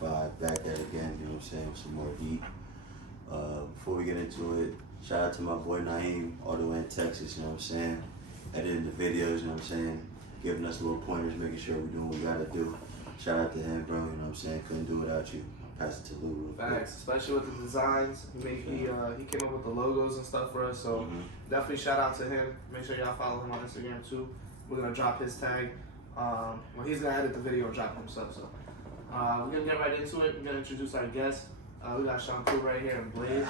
EP.5 back at it again, you know what I'm saying, with some more heat. Before we get into it, shout out to my boy Naeem, all the way in Texas, you know what I'm saying, editing the videos, you know what I'm saying, giving us little pointers, making sure we're doing what we gotta do. Shout out to him, bro, you know what I'm saying, couldn't do without you. I'll pass it to Lou real quick. Thanks, especially with the designs. He came up with the logos and stuff for us, so definitely shout out to him. Make sure y'all follow him on Instagram too. We're gonna drop his tag. Well, he's gonna edit the video and drop it himself. So we're gonna get right into it. We're gonna introduce our guests. We got Sean Cool right here and Blaze.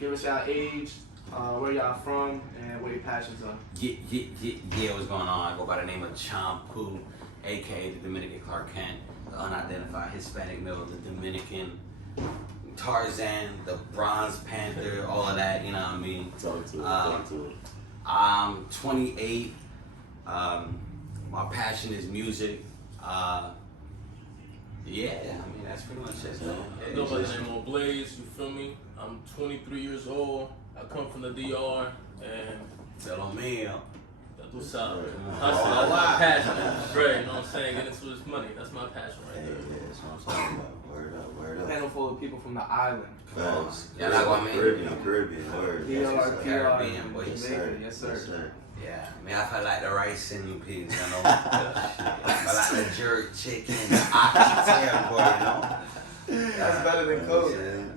Give us y'all age, where y'all from, and what your passions are. Yeah, what's going on? I go by the name of Chom Poo, aka the Dominican Clark Kent, the unidentified Hispanic male, the Dominican Tarzan, the Bronze Panther, all of that, you know what I mean? Talk to it. I'm 28. My passion is music. Yeah, I mean, that's pretty much it. I go by the name of Blaze, you feel me? I'm 23 years old. I come from the DR, and Tell me, that's what's up. That's my passion. Right, you know what I'm saying? Get into this money. That's my passion right there. Yeah, that's what I'm talking about. Word A up. panel full of people from the island. Facts. Yeah, that's what I mean. Caribbean, word. Caribbean, boy. Yes, Jamaica, sir. yes, sir. Yeah, I mean, I feel like the rice and peas, you know? I feel like the jerk chicken, the oxtail, boy, you know? That's better than Coke.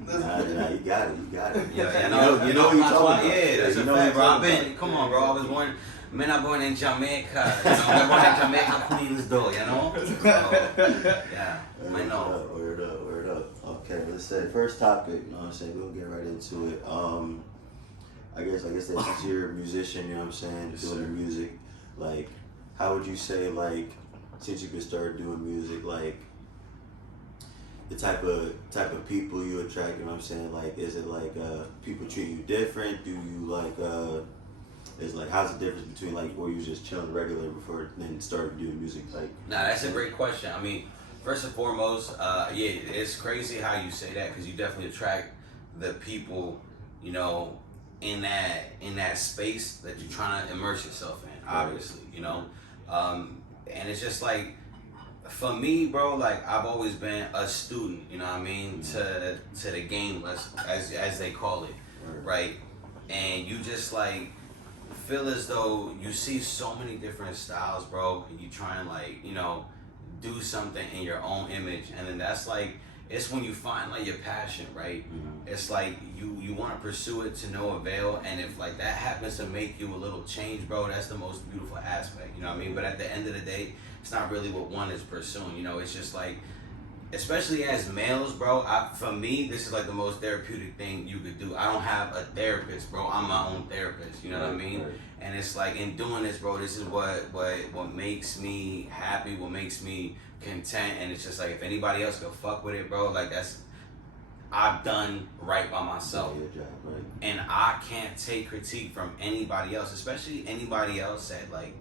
Nah, you got it. Yeah, you know what you're talking about. Yeah, that's a fact, bro. Come on, bro. I was born in Jamaica, you know? I was born in Jamaica, Queens, though, you know? So, yeah, I know. Word up. Okay, let's say first topic, you know what I'm saying? We'll get right into it. I guess that since you're a musician, you know what I'm saying, Yes, doing sir. your music, like, how would you say, like, since you could start doing music, like, the type of people you attract, you know what I'm saying? Like, is it like people treat you different? Do you like how's the difference between like where you just chilling regular before then started doing music? Like, Nah, that's a great question. I mean, first and foremost, yeah, it's crazy how you say that because you definitely attract the people, you know, in that space that you're trying to immerse yourself in, obviously, you know. And it's just like, for me, bro, like I've always been a student, you know what I mean, to the game, as they call it, right? And you just like feel as though you see so many different styles, bro, and you try and like, you know, do something in your own image, and then that's like, it's when you find like your passion, right? It's like you want to pursue it to no avail, and if like that happens to make you a little change, bro, that's the most beautiful aspect, you know what I mean? But at the end of the day, it's not really what one is pursuing, you know? It's just like, especially as males, bro, for me, this is like the most therapeutic thing you could do. I don't have a therapist, bro. I'm my own therapist, you know what I mean? Right. And it's like, in doing this, bro, this is what makes me happy, what makes me content, and it's just like, if anybody else could fuck with it, bro, like I've done right by myself. your job, right? And I can't take critique from anybody else, especially anybody else that like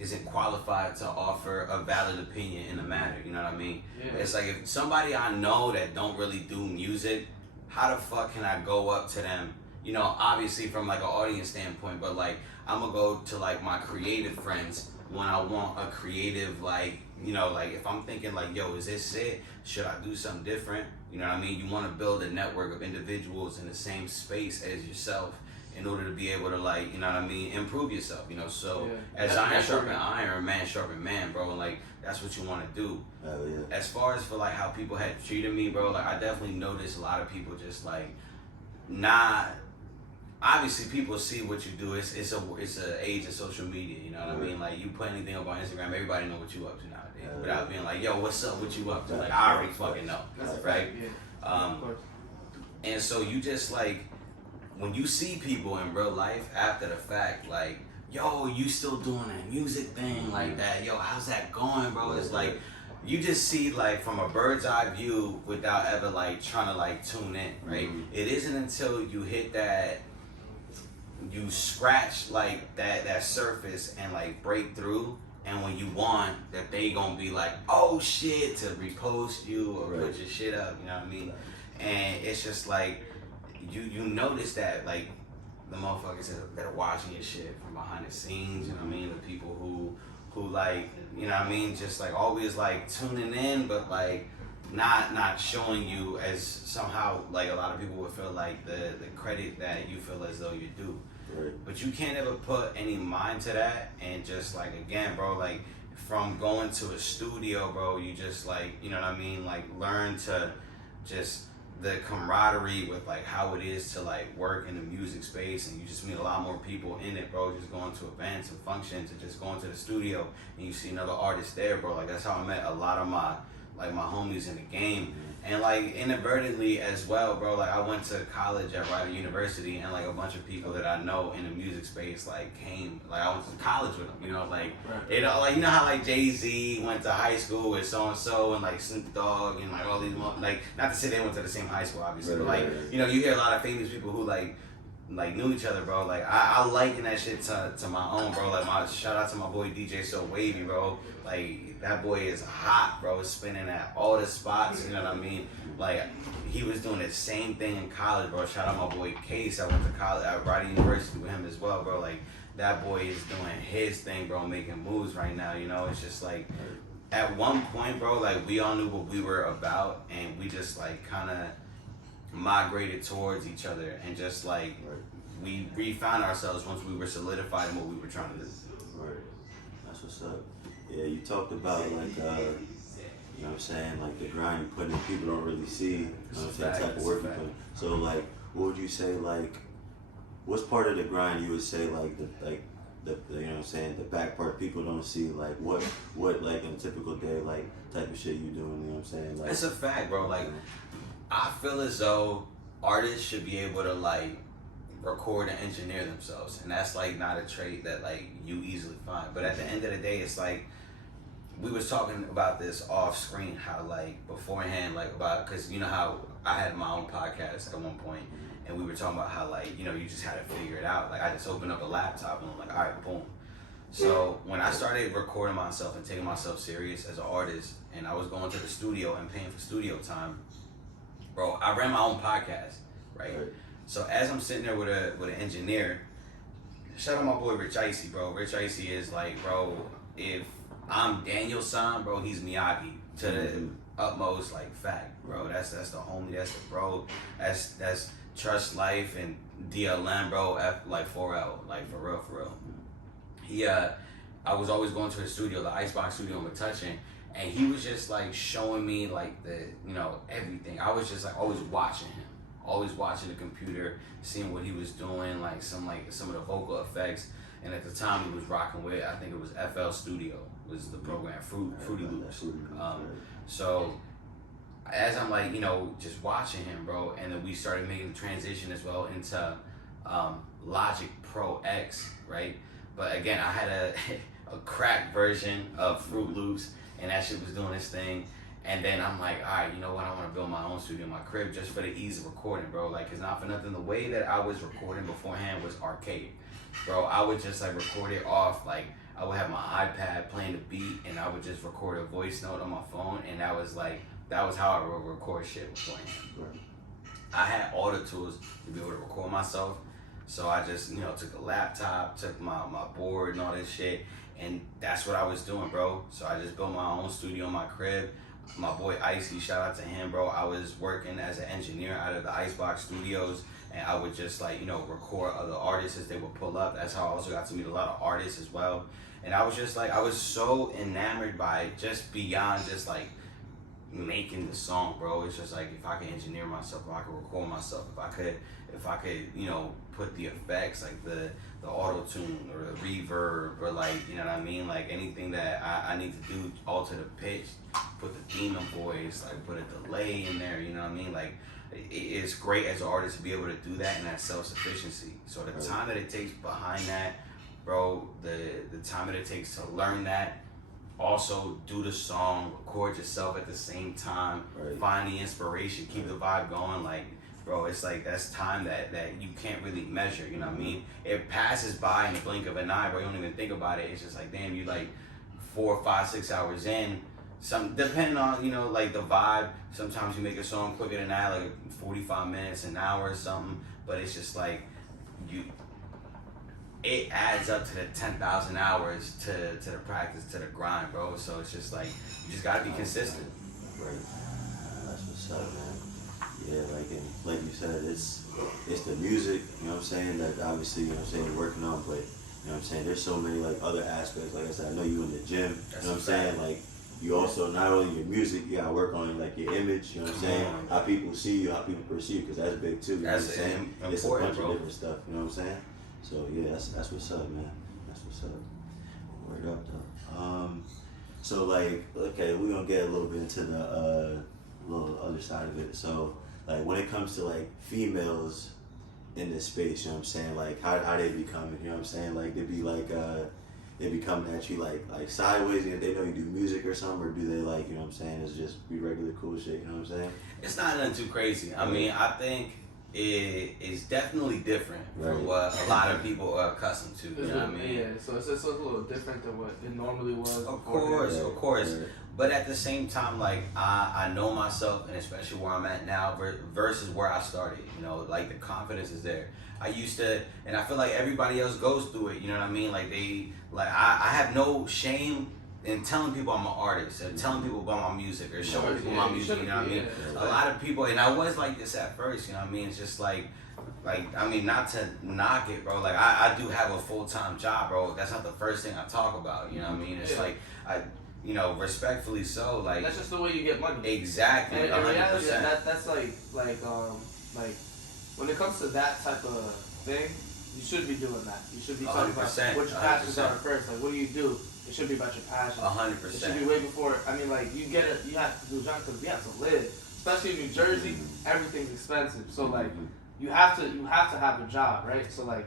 isn't qualified to offer a valid opinion in the matter, you know what I mean? Yeah. It's like, if somebody I know that don't really do music, how the fuck can I go up to them, you know, obviously from like an audience standpoint, but like I'm gonna go to like my creative friends when I want a creative, like, you know, like if I'm thinking like, yo, is this it? Should I do something different? You know what I mean? You want to build a network of individuals in the same space as yourself in order to be able to, like, you know what I mean, improve yourself, you know? So as iron sharpen iron, man sharpen man, bro, and like that's what you want to do. Yeah. As far as for like how people had treated me, bro, like I definitely noticed a lot of people just like not. Obviously, people see what you do. It's a age of social media. You know what I mean? Like, you put anything up on Instagram, everybody know what you up to nowadays. Without being like, yo, what's up? What you up to? Like, I already fucking know, right? Yeah. Of course. And so you just like, when you see people in real life after the fact, like, yo, you still doing that music thing like that? Yo, how's that going, bro? It's like, you just see like from a bird's eye view without ever like trying to like tune in, right? It isn't until you hit that, you scratch like that surface and like break through, and when you want that, they gonna be like, oh shit, to repost you or put your shit up, you know what I mean? And it's just like, you notice that like the motherfuckers that are watching your shit from behind the scenes, you know what I mean? The people who who like, you know what I mean, just like always like tuning in, but like not showing you as somehow like a lot of people would feel like the credit that you feel as though you do. Right. But you can't ever put any mind to that, and just like again, bro, like from going to a studio, bro, you just like, you know what I mean, like learn to just the camaraderie with like how it is to like work in the music space, and you just meet a lot more people in it, bro. Just going to events and functions and just going to the studio and you see another artist there, bro. Like that's how I met a lot of my homies in the game. And like inadvertently as well, bro, like I went to college at Rider University, and like a bunch of people that I know in the music space like came, like I went to college with them, you know, like, you know, like, you know how like Jay-Z went to high school with so-and-so and like Snoop Dogg and like all these, like, not to say they went to the same high school obviously, but like, you know, you hear a lot of famous people who like knew each other, bro. Like I liken that shit to my own, bro. Like my shout out to my boy DJ So Wavy, bro. Like that boy is hot, bro. Spinning at all the spots, you know what I mean? Like he was doing the same thing in college, bro. Shout out my boy Case. I went to college at Rider University with him as well, bro. Like that boy is doing his thing, bro, making moves right now, you know? It's just like at one point, bro, like we all knew what we were about, and we just like kinda migrated towards each other, and just like we found ourselves once we were solidified in what we were trying to do. Right. That's what's up. Yeah, you talked about like you know what I'm saying, like the grind you put in, people don't really see, you know what I'm saying, type of work you put in. So like what would you say, like what's part of the grind you would say like the you know what I'm saying, the back part people don't see, like what like in a typical day, like type of shit you doing, you know what I'm saying? Like it's a fact, bro. Like I feel as though artists should be able to like record and engineer themselves, and that's like not a trait that like you easily find. But at the end of the day, it's like we was talking about this off screen, how like beforehand, like about, because you know how I had my own podcast at one point, and we were talking about how like, you know, you just had to figure it out. Like I just opened up a laptop and I'm like, all right, boom. So when I started recording myself and taking myself serious as an artist, and I was going to the studio and paying for studio time, bro, I ran my own podcast, right? So as I'm sitting there with an engineer, shout out my boy Rich Icy, bro. Rich Icy is like, bro, if I'm Daniel's son, bro, he's Miyagi to the utmost like fact, bro. That's the homie, that's the bro. That's Trust Life and DLM, bro. Like 4L, like for real. He I was always going to his studio, the Icebox studio in Metuchen, and he was just like showing me like the, you know, everything. I was just like always watching him, always watching the computer, seeing what he was doing, like some of the vocal effects. And at the time he was rocking with, I think it was FL Studio was the program, Fruity Loops. So as I'm like, you know, just watching him, bro, and then we started making the transition as well into Logic Pro X, right? But again, I had a cracked version of Fruit Loops, and that shit was doing its thing. And then I'm like, all right, you know what? I want to build my own studio in my crib just for the ease of recording, bro. Like, it's not for nothing. The way that I was recording beforehand was archaic, bro. I would just like record it off. Like, I would have my iPad playing the beat, and I would just record a voice note on my phone, and that was how I would record shit beforehand. I had all the tools to be able to record myself, so I just, you know, took a laptop, took my board and all this shit, and that's what I was doing, bro. So I just built my own studio in my crib. My boy Icy, shout out to him, bro. I was working as an engineer out of the Icebox Studios, and I would just like, you know, record other artists as they would pull up. That's how I also got to meet a lot of artists as well. And I was just like, I was so enamored by it, just beyond just like making the song, bro. It's just like, if I could engineer myself, if I could record myself, if I could, you know, put the effects, like the auto-tune or the reverb, or like, you know what I mean, like anything that I need to do, alter the pitch, put the demon voice, like put a delay in there, you know what I mean, like it's great as an artist to be able to do that, and that self-sufficiency. So the time that it takes behind that, bro, the time that it takes to learn that, also do the song, record yourself at the same time, find the inspiration, keep the vibe going, like, bro, it's like that's time that you can't really measure, you know what I mean? It passes by in the blink of an eye, bro. You don't even think about it. It's just like, damn, you like 4, 5, 6 hours in. Some depending on, you know, like the vibe. Sometimes you make a song quicker than that, like 45 minutes, an hour or something. But it's just like it adds up to the 10,000 hours to the practice, to the grind, bro. So it's just like you just gotta be consistent. Right. That's what's up, man. Yeah, and like you said, it's the music, you know what I'm saying, that obviously, you know what I'm saying, you're working on, but you know what I'm saying, there's so many like other aspects. Like I said, I know you in the gym, you know what I'm saying, like you also, not only your music, you gotta work on like your image, you know what I'm saying, how people see you, how people perceive you, because that's big too, you know what I'm saying. It's a bunch of different stuff, you know what I'm saying. So yeah, that's what's up, man. That's what's up. Word up though. So like, okay, we're gonna get a little bit into the little other side of it. So like, when it comes to like females in this space, you know what I'm saying, like how they be coming, you know what I'm saying, like they be coming at you like sideways, and they know you do music or something, or do they like, you know what I'm saying, it's just be regular cool shit, you know what I'm saying? It's not nothing too crazy. I mean, I think it is definitely different from what a lot of people are accustomed to. You know what I mean? Yeah, so it's a little different than what it normally was. Of course. Right. But at the same time, like I know myself, and especially where I'm at now versus where I started. You know, like the confidence is there. I used to, and I feel like everybody else goes through it. You know what I mean? Like I have no shame in telling people I'm an artist, and telling people about my music, or showing people my music. You know what I mean? A lot of people, and I was like this at first. You know what I mean? It's just like I mean, not to knock it, bro. Like I do have a full-time job, bro. That's not the first thing I talk about. You know what I mean? It's like you know, respectfully so, like that's just the way you get money. Exactly, 100%. In reality, that's like when it comes to that type of thing, you should be doing that. You should be talking about what your passions are first. Like, what do you do? It should be about your passion. 100%. It should be way before. I mean, like you have to do a job because we have to live. Especially in New Jersey, everything's expensive. So like, you have to have a job, right? So like,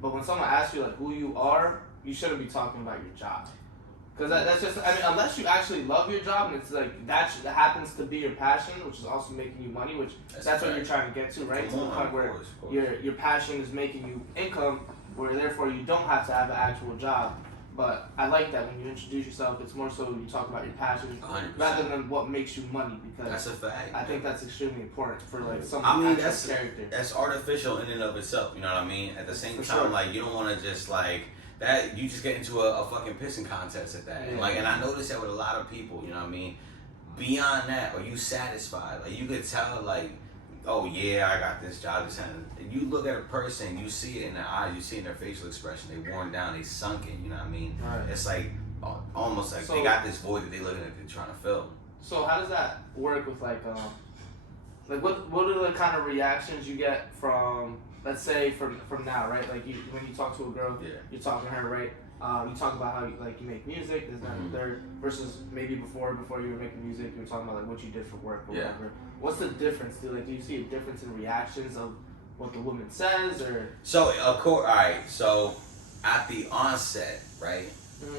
but when someone asks you like who you are, you shouldn't be talking about your job. Because that's just, I mean, unless you actually love your job and it's like that happens to be your passion, which is also making you money, which that's what you're trying to get to, right? To the point where your passion is making you income, where therefore you don't have to have an actual job. But I like that when you introduce yourself, it's more so you talk about your passion 100%. rather than what makes you money, because that's a fact. I think that's extremely important for like someone that's character. That's artificial in and of itself, you know what I mean? At the same time, like you don't want to just like that, you just get into a fucking pissing contest at that. Yeah. Like, and I notice that with a lot of people, you know what I mean? Beyond that, are you satisfied? Like, you could tell, like, oh yeah, I got this job. And you look at a person, you see it in their eyes, you see it in their facial expression. They worn down, they sunken. You know what I mean? Right. It's like almost like they got this void that they looking at, they're trying to fill. So how does that work with like what are the kind of reactions you get from, let's say from now, right? Like when you talk to a girl, you're talking to her, right? You talk about how you make music, this, that, and the third, versus maybe before you were making music, you were talking about like what you did for work or whatever. What's the difference? Do you see a difference in reactions of what the woman says, or? So of course, all right. So at the onset, right,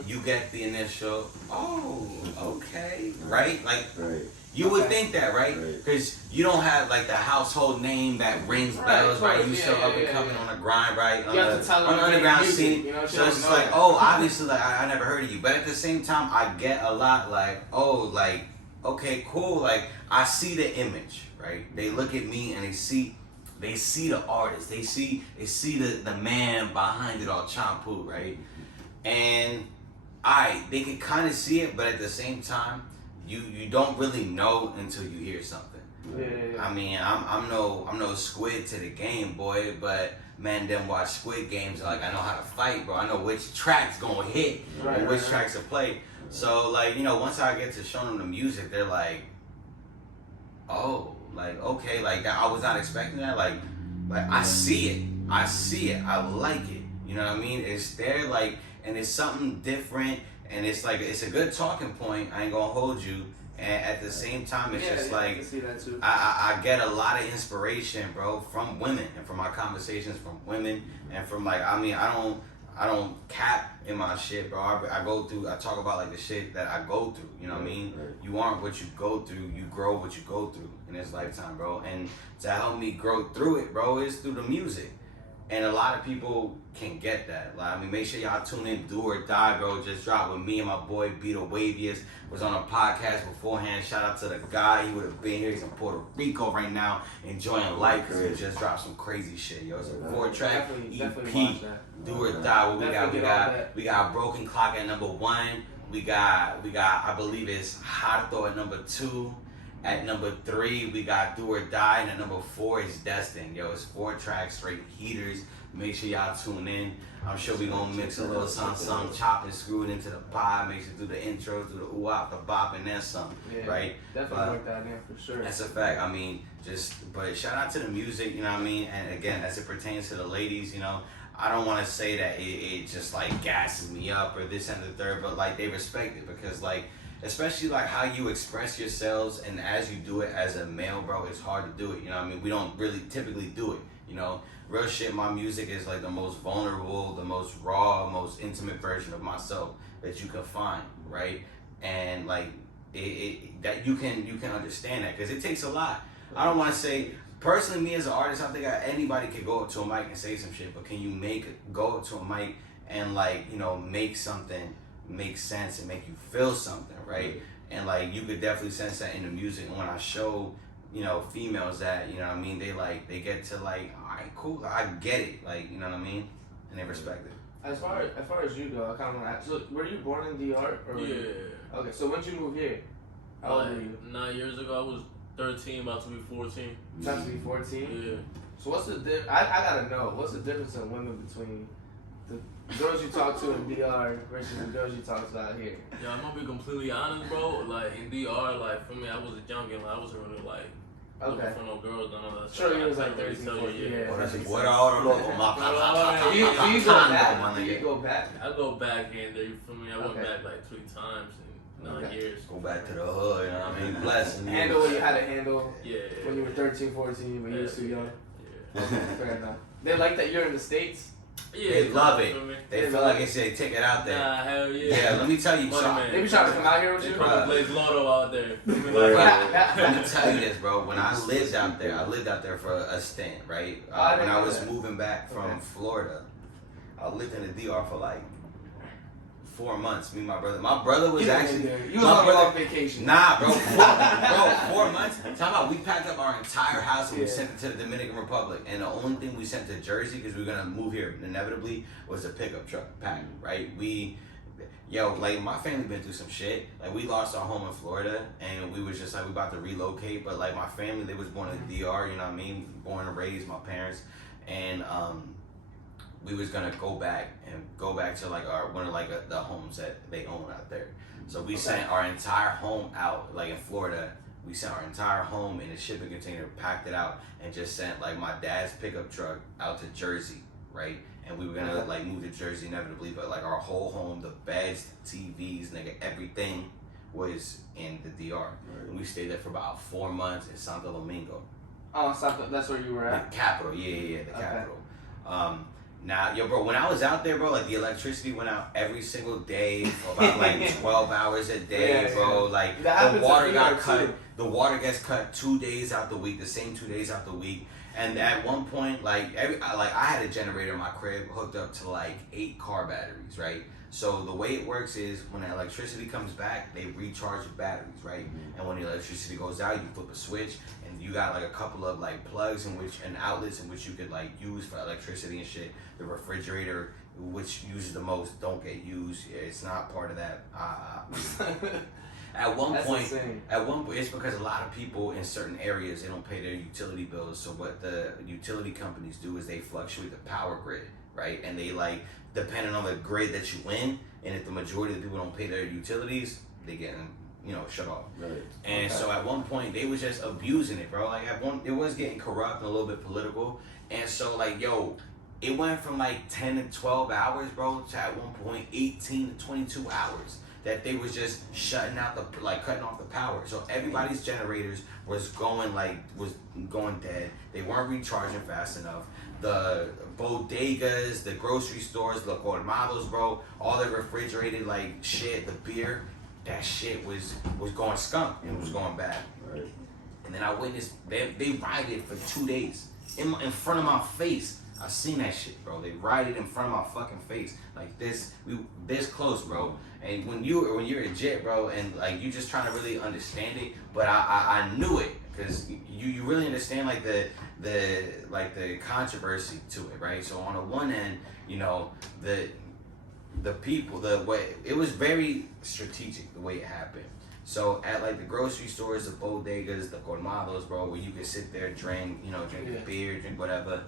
you get the initial, oh, okay, right, like. Right. You would think that, right? Because you don't have like the household name that rings bells, right? You still up and coming on the grind, right? On the underground scene. You know, so it's like, oh, obviously, like I never heard of you. But at the same time, I get a lot like, oh, like, okay, cool. Like I see the image, right? They look at me and they see the artist. They see the man behind it all, Champu, right? And they can kind of see it, but at the same time, you don't really know until you hear something. Yeah. I mean, I'm no squid to the game, boy, but man, them watch Squid Games, like I know how to fight, bro. I know which track's gonna hit and which tracks to play. So like, you know, once I get to showing them the music, they're like, oh, like okay, like I was not expecting that. Like I see it, I like it. You know what I mean? It's there, like, and it's something different. And it's like, it's a good talking point, I ain't gonna hold you. And at the same time, it's just like, I can see that too. I get a lot of inspiration, bro, from women, and from my conversations from women, and from like, I mean, I don't cap in my shit, bro. I talk about like the shit that I go through, you know what I mean? You aren't what you go through, you grow what you go through in this lifetime, bro. And to help me grow through it, bro, is through the music. And a lot of people can get that. Like, I mean, make sure y'all tune in. Do or Die, bro. Just dropped with me and my boy B2B was on a podcast beforehand. Shout out to the guy. He would have been here. He's in Puerto Rico right now, enjoying life because he just dropped some crazy shit, yo. It's a 4-track EP. Do or Die. What we got Broken Clock at number 1. We got I believe it's How to Throw at number 2. At number 3, we got Do or Die, and at number 4 is Destined. Yo, it's 4 tracks, straight heaters. Make sure y'all tune in. I'm sure we gonna mix a little something, chop and screw it into the pie. Make sure do the intro, do the ooh-wop, the bop, and then some, right? Definitely work that in for sure. That's a fact. I mean, but shout out to the music, you know what I mean? And again, as it pertains to the ladies, you know, I don't want to say that it just like gasses me up or this and the third, but like they respect it because like, especially like how you express yourselves, and as you do it as a male, bro, it's hard to do it. You know what I mean? We don't really typically do it. You know, real shit. My music is like the most vulnerable, the most raw, most intimate version of myself that you can find, right? And like that you can understand that because it takes a lot. I don't want to say personally, me as an artist, I think anybody could go up to a mic and say some shit, but can you go up to a mic and like, you know, make something make sense and make you feel something, right? And like you could definitely sense that in the music. And when I show, you know, females that, you know what I mean, they get to like, all right, cool, I get it, like, you know what I mean, and they respect it. As far as you go, I kind of want to ask. So, were you born in DR? Or Yeah. Okay, so when did you move here? How old were you? 9 years ago, I was 13, about to be 14. About to be 14. Yeah. So what's the I gotta know, what's the difference in women between the girls you talk to in DR versus the girls you talk to out here? Yeah, I'm gonna be completely honest, bro. Like in DR, like for me, I was a youngin'. Like, I wasn't really like looking for no girls, none of that Sure, stuff. you was I like can't 13, tell you, 14, yeah. What all the Do you go back? Do you go back? I go back here and there. For me, I went Okay. back like 3 times in 9 years. Go back to the hood, you know what I mean? Blessing. Handle what you had to handle Yeah. when you were 13, 14, when you were too young. Yeah. Fair enough. They like that you're in the States? Yeah, They love it. feel me? They feel like it's a ticket out there. Nah, hell yeah. Yeah, let me tell you Money something. man. They be trying to come out here with They you? come to Blaze Lotto out there. Feel me? Right. Like, Let me tell you this, bro. When I lived out there for a stint, right? When I was moving back from Florida, I lived in the DR for like 4 months. Me and my brother. My brother was actually. You was on vacation. Nah, bro. 4 months. Talking about we packed up our entire house and we sent it to the Dominican Republic. And the only thing we sent to Jersey, because we were gonna move here inevitably, was a pickup truck pack. Right? Like my family been through some shit. Like we lost our home in Florida, and we was just like we about to relocate. But like my family, they was born in the DR. You know what I mean? Born and raised, my parents, and we was gonna go back to like one of the homes that they own out there. So we sent our entire home out, like in Florida. We sent our entire home in a shipping container, packed it out, and just sent like my dad's pickup truck out to Jersey, right? And we were gonna like move to Jersey inevitably, but like our whole home, the beds, the TVs, nigga, everything was in the DR. Right. And we stayed there for about 4 months in Santo Domingo. Oh, that's where you were at? The capital, the capital. Now, yo, bro, when I was out there, bro, like the electricity went out every single day for about like 12 hours a day, bro. Like the water got cut. The water gets cut 2 days out the week, the same 2 days out the week. And at one point, I had a generator in my crib hooked up to like 8 car batteries, right? So the way it works is when the electricity comes back, they recharge the batteries, right? And when the electricity goes out, you flip a switch, and you got like a couple of like plugs and outlets in which you could like use for electricity and shit. The refrigerator, which uses the most, don't get used. It's not part of that. At one point, it's because a lot of people in certain areas, they don't pay their utility bills. So what the utility companies do is they fluctuate the power grid, right? And they like, depending on the grid that you in, and if the majority of the people don't pay their utilities, they get, shut off. Right. And so at one point, they was just abusing it, bro. Like it was getting corrupt and a little bit political. And so like, it went from like 10 to 12 hours, bro, to at one point 18 to 22 hours. That they was just cutting off the power. So everybody's generators was going dead. They weren't recharging fast enough. The bodegas, the grocery stores, the colmados, bro, all the refrigerated like shit, the beer, that shit was going skunk and was going bad. Right. And then I witnessed they rioted for 2 days in front of my face. I seen that shit, bro. They ride it in front of my fucking face, like this close, bro. And when you're a jit, bro, and like you just trying to really understand it, but I knew it because you really understand like the controversy to it, right? So on the one end, you know, the people, the way it was very strategic the way it happened. So at like the grocery stores, the bodegas, the colmados, bro, where you could sit there, drink a beer, drink whatever,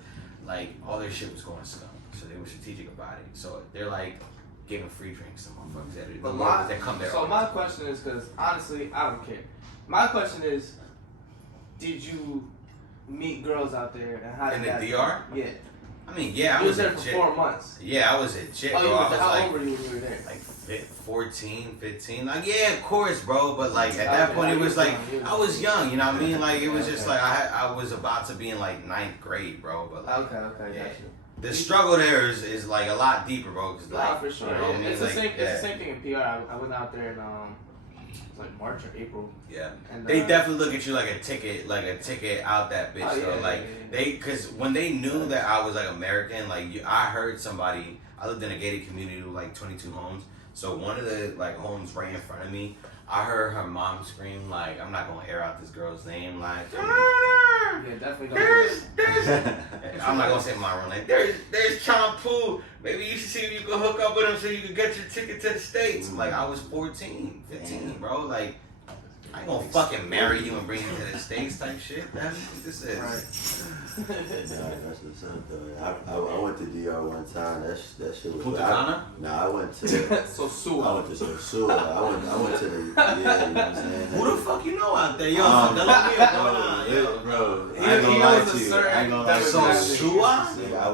like all their shit was going scum. So they were strategic about it. So they're like giving free drinks to motherfuckers that come there. So my question is, because honestly, I don't care. My question is, did you meet girls out there and how did in the DR? Yeah. I mean, yeah, I was was there for 4 months. Yeah, I was a chick, bro. How old were you when you were there? Like 14, 15. Like, yeah, of course, bro. But like at that point, it was like I was young. You know what I mean? Like it was just like I was about to be in like 9th grade, bro. But like, okay, yeah. Gotcha. The struggle there is like a lot deeper, bro. Cause like, for sure. You know what I mean? It's like, the same thing in PR. I went out there in it was like March or April. Yeah. And, they definitely look at you like a ticket out that bitch. So like they, cause when they knew that I was like American, like I heard somebody. I lived in a gated community with like 22 homes. So one of the like homes right in front of me, I heard her mom scream like, I'm not gonna air out this girl's name, like, yeah, definitely don't. I'm not gonna say my real name. There's Champu. Maybe you should see if you can hook up with him so you can get your ticket to the States. Like I was 14, 15, bro. Like I ain't gonna fucking marry you and bring you to the States type shit. That's what this is. Right. Nah, that's what's up though. I went to DR one time. That shit was. Punta Cana? Nah, I went to. Sosua. I went to Sosua. I went to the. Yeah, you know what I'm saying. Who the fuck you know out there, yo? Bro, He I ain't gonna lie knows to a you. certain I ain't gonna lie to you. Sosua? Yeah,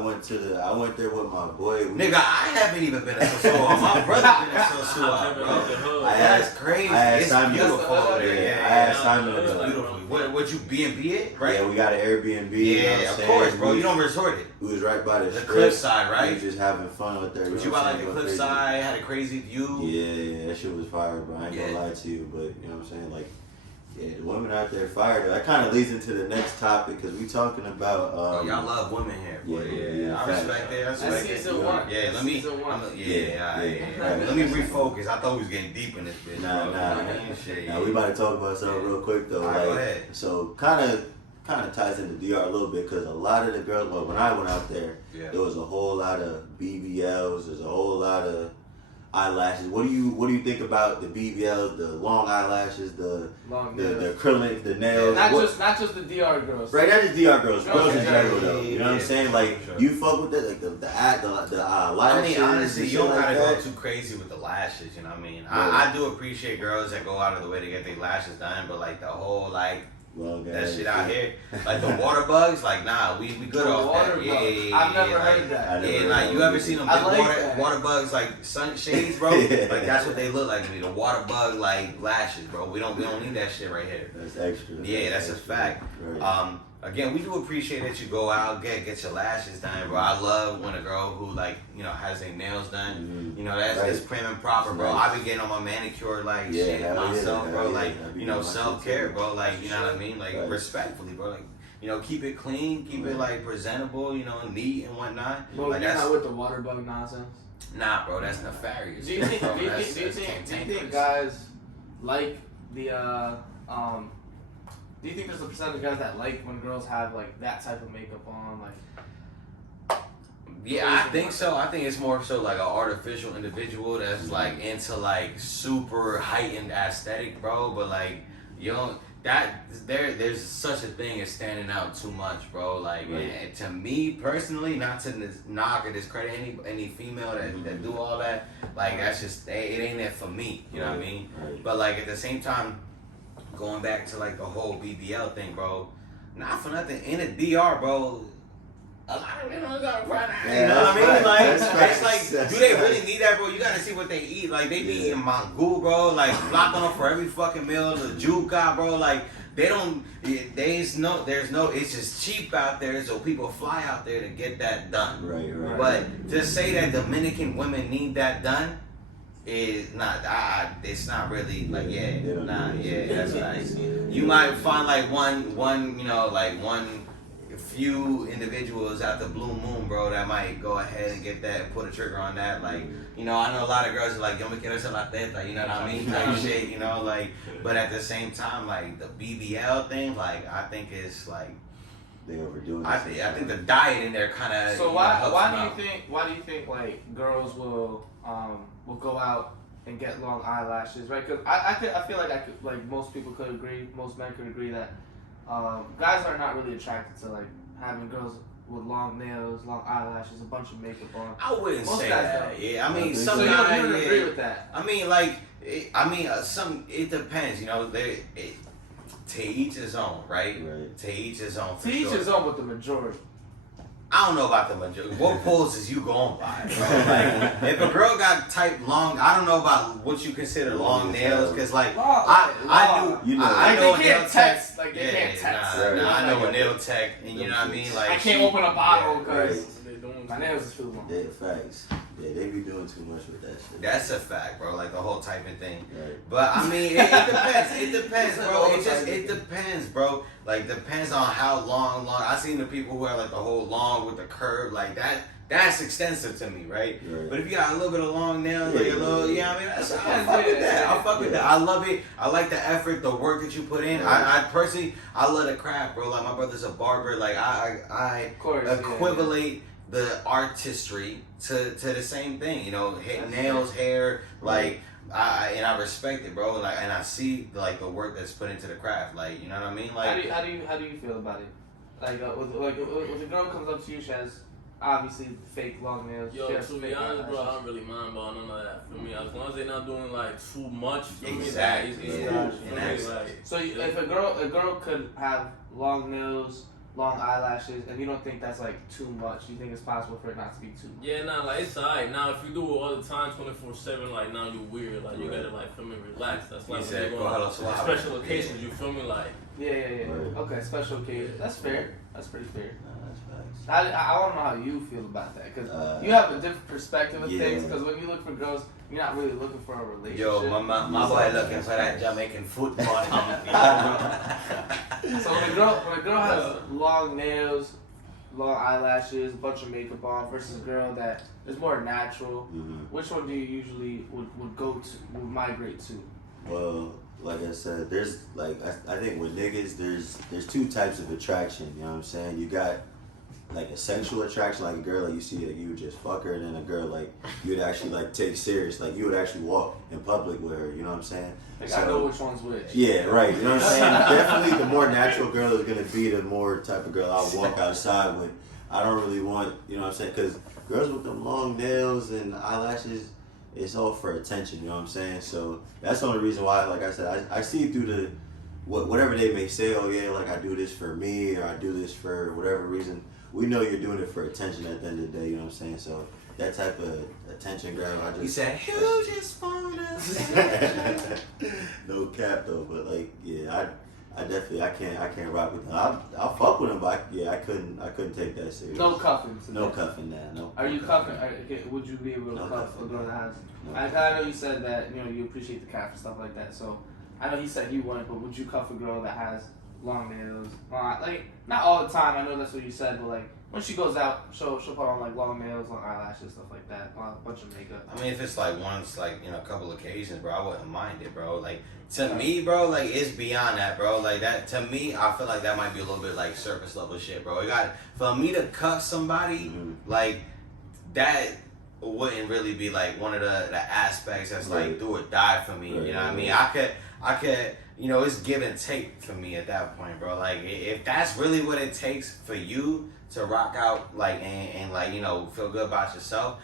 I went there with my boy. Nigga, I haven't even been to Sosua. My brother been to Sosua, bro. That's crazy. It's beautiful over there. Yeah, I asked Simon to go. Beautiful. What you B&B it, right? Yeah, we got an Airbnb. Yeah, of course, bro. You don't resort it. We was right by the cliffside, right? We was just having fun with there. But you got like the cliffside, had a crazy view. Yeah, that shit was fire, bro. I ain't gonna lie to you, but you know what I'm saying? Like, yeah, the women out there fired. That kind of leads into the next topic because we talking about. Y'all love women here. Yeah. I respect it. That's season one. Yeah, let me. Let me refocus. I thought we was getting deep in this bitch. Nah, we about to talk about something real quick though. All right, go ahead. So kind of ties into DR a little bit because a lot of the girls. Well, when I went out there, there was a whole lot of BBLs. There's a whole lot of eyelashes. What do you think about the BBLs, the long eyelashes, the acrylic, the nails? Not just the DR girls. Right, not just DR girls. Girls in general, though. You know what I'm saying? Like you fuck with that, like the lashes. I mean, honestly, you don't gotta go too crazy with the lashes. You know what I mean? I do appreciate girls that go out of the way to get their lashes done, but like the whole like. That shit out here, like the water bugs, like nah, we good off that. Yeah, I've never heard that. Yeah, like you ever seen them big water bugs like sunshades, bro? Like that's what they look like to me. The water bug like lashes, bro. We don't need that shit right here. That's extra. Yeah, that's a fact. Right. Again, we do appreciate that you go out, get your lashes done, bro. I love when a girl who like, you know, has their nails done. Mm-hmm. You know, that's prim and proper, bro. I be getting on my manicure like shit myself, bro. Like, you know, self-care, bro. Like, you know what I mean? Like, respectfully, bro. Like, you know, keep it clean, keep it like presentable, you know, neat and whatnot. Well, like, you're not with the water bug nonsense. Nah, bro, that's nefarious. Do you think guys like the do you think there's a percentage of guys that like when girls have like that type of makeup on, like? Yeah, I think so. I think it's more so like an artificial individual that's like into like super heightened aesthetic, bro. But like, you know, there's such a thing as standing out too much, bro. Like, and to me personally, not to knock or discredit any female that do all that. Like, that's just it ain't it for me. You know what I mean? But like at the same time. Going back to like the whole BBL thing, bro. Not for nothing. In the DR, bro, a lot of them don't got a brown eye. You know what I mean? Like, it's like, do they really need that, bro? You gotta see what they eat. Like, they be eating mangoo, bro. Like, block on for every fucking meal. The juca, bro. Like, there's no, it's just cheap out there, so people fly out there to get that done. Right. But to say that Dominican women need that done, is not. It's not really like that's nice. You might find like one, you know, like one few individuals at the blue moon, bro, that might go ahead and get that and put a trigger on that. Like, you know, I know a lot of girls are like, yo me quiero hacer la teta, you know what I mean? Type shit, you know, like, but at the same time, like, the BBL thing, like, I think it's like, they overdoing it. I think the diet in there kind of. So why do you think like girls will go out and get long eyelashes, right? Because I feel like most people could agree, most men could agree that guys are not really attracted to like having girls with long nails, long eyelashes, a bunch of makeup on. I wouldn't most say guys that. don't. Yeah, I mean, some so guys. you don't agree with that? I mean, like, it depends. You know, to each his own, right? To each his own. To each his own with the majority. I don't know about the majority. What poses you going by, bro? Like, if a girl got tight long, I don't know about what you consider long nails, because like I know they can't text. Like they can't text. I know a nail tech, and you know what I mean. Like I can't open a bottle because doing my nails is too long. Yeah, facts. Yeah, they be doing too much with that shit. That's a fact, bro. Like the whole typing thing. Right. But I mean, it depends. It depends, bro. It depends, bro. Like depends on how long. I seen the people who have like the whole long with the curve, like that. That's extensive to me, right? But if you got a little bit of long nails, like a little, I mean, I'll fuck with that. I'll fuck with that. I love it. I like the effort, the work that you put in. I personally, I love the craft, bro. Like my brother's a barber. Like I equivalate the artistry to the same thing, you know, nails, hair, like I respect it, bro. Like, and I see like the work that's put into the craft, like, you know what I mean? Like, how do you feel about it? Like, when a girl comes up to you, she has obviously fake long nails. Yo, to be honest, bro, I don't really mind about none of that. For me, as long as they're not doing like too much. Exactly. So if a girl could have long nails, long eyelashes, and you don't think that's like too much, you think it's possible for it not to be too much? Yeah, nah, like it's alright. Now if you do it all the time, 24/7, like now you're weird. Like you gotta like feel me, relax. That's like when you're going on special occasions. You feel me, like yeah. Okay, special occasion. That's fair. That's pretty fair. That's facts. I want to know how you feel about that, because you have a different perspective of things. Because when you look for girls, you're not really looking for a relationship. Yo, my boy looking for that Jamaican football. So when a girl has long nails, long eyelashes, a bunch of makeup on, versus a girl that is more natural, which one do you usually would migrate to? Well, like I said, there's like I think with niggas there's two types of attraction. You know what I'm saying? You got like a sexual attraction, like a girl like you see like you would just fuck her, and then a girl like you would actually like take serious, like you would actually walk in public with her. You know what I'm saying? Like, so, I know which one's which. Yeah, right. You know what I'm saying? Definitely, the more natural girl is gonna be, the more type of girl I'll walk outside with. I don't really want, you know what I'm saying? Because girls with them long nails and eyelashes, it's all for attention. You know what I'm saying? So that's the only reason why, like I said, I see through the whatever they may say. Oh yeah, like I do this for me, or I do this for whatever reason. We know you're doing it for attention at the end of the day. You know what I'm saying? So that type of attention, girl, I just. He said, "You just wanna." No cap though, but like, yeah, I definitely I can't rock with them. I'll fuck with them, but I couldn't take that serious. No cuffing. No cuffing, no. Are you cuffing? Would you be able to cuff a girl that has? I know you said that you appreciate the calf and stuff like that. So I know he said he wouldn't, but would you cuff a girl that has long nails? Like not all the time. I know that's what you said, but like when she goes out, she'll put on like long nails, long eyelashes, stuff like that, a bunch of makeup. I mean, if it's like once, like, you know, a couple occasions, bro, I wouldn't mind it, bro. Like, to me, bro, like, it's beyond that, bro. Like, that, to me, I feel like that might be a little bit, like, surface level shit, bro. For me to cuff somebody, like, that wouldn't really be, like, one of the aspects that's, like, do or die for me, you know what I mean? I could, you know, it's give and take for me at that point, bro. Like, if that's really what it takes for you to rock out, like, and like, you know, feel good about yourself,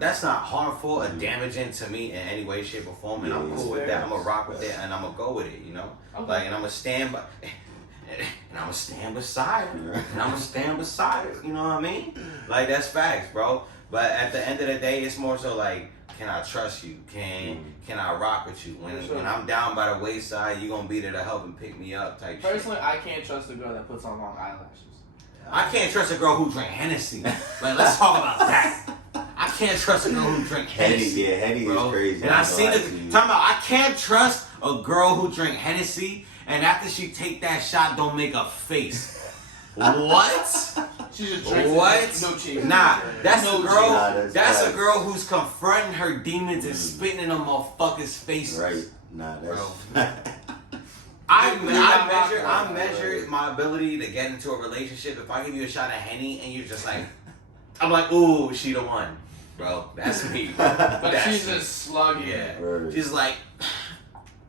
that's not harmful or damaging to me in any way, shape, or form, and I'm cool with that. I'm gonna rock with it, and I'm gonna go with it, you know? Okay. Like, and I'm gonna stand by, and I'm gonna stand beside her, and I'm gonna stand beside her, you know what I mean? Like, that's facts, bro. But at the end of the day, it's more so like, can I trust you? Can I rock with you? When I'm down by the wayside, you gonna be there to help and pick me up type Personally, shit. I can't trust a girl that puts on long eyelashes. I can't trust a girl who drink Hennessy. Like, let's talk about that. I can't trust a girl who drink Hennessy. Yeah, Hennessy is crazy. And I seen it. Talking about, I can't trust a girl who drink Hennessy and after she take that shot, don't make a face. What? She just drinks What? no cheese. Nah, that's No a girl. Nah, that's a facts. girl who's confronting her demons and spitting in them motherfuckers' faces. Right. Nah, that's. I measure my ability to get into a relationship. If I give you a shot of Henny and you're just like, I'm like, ooh, she the one, bro. That's me. Bro. But That's she's me. just slugging. Yeah. Right. She's like,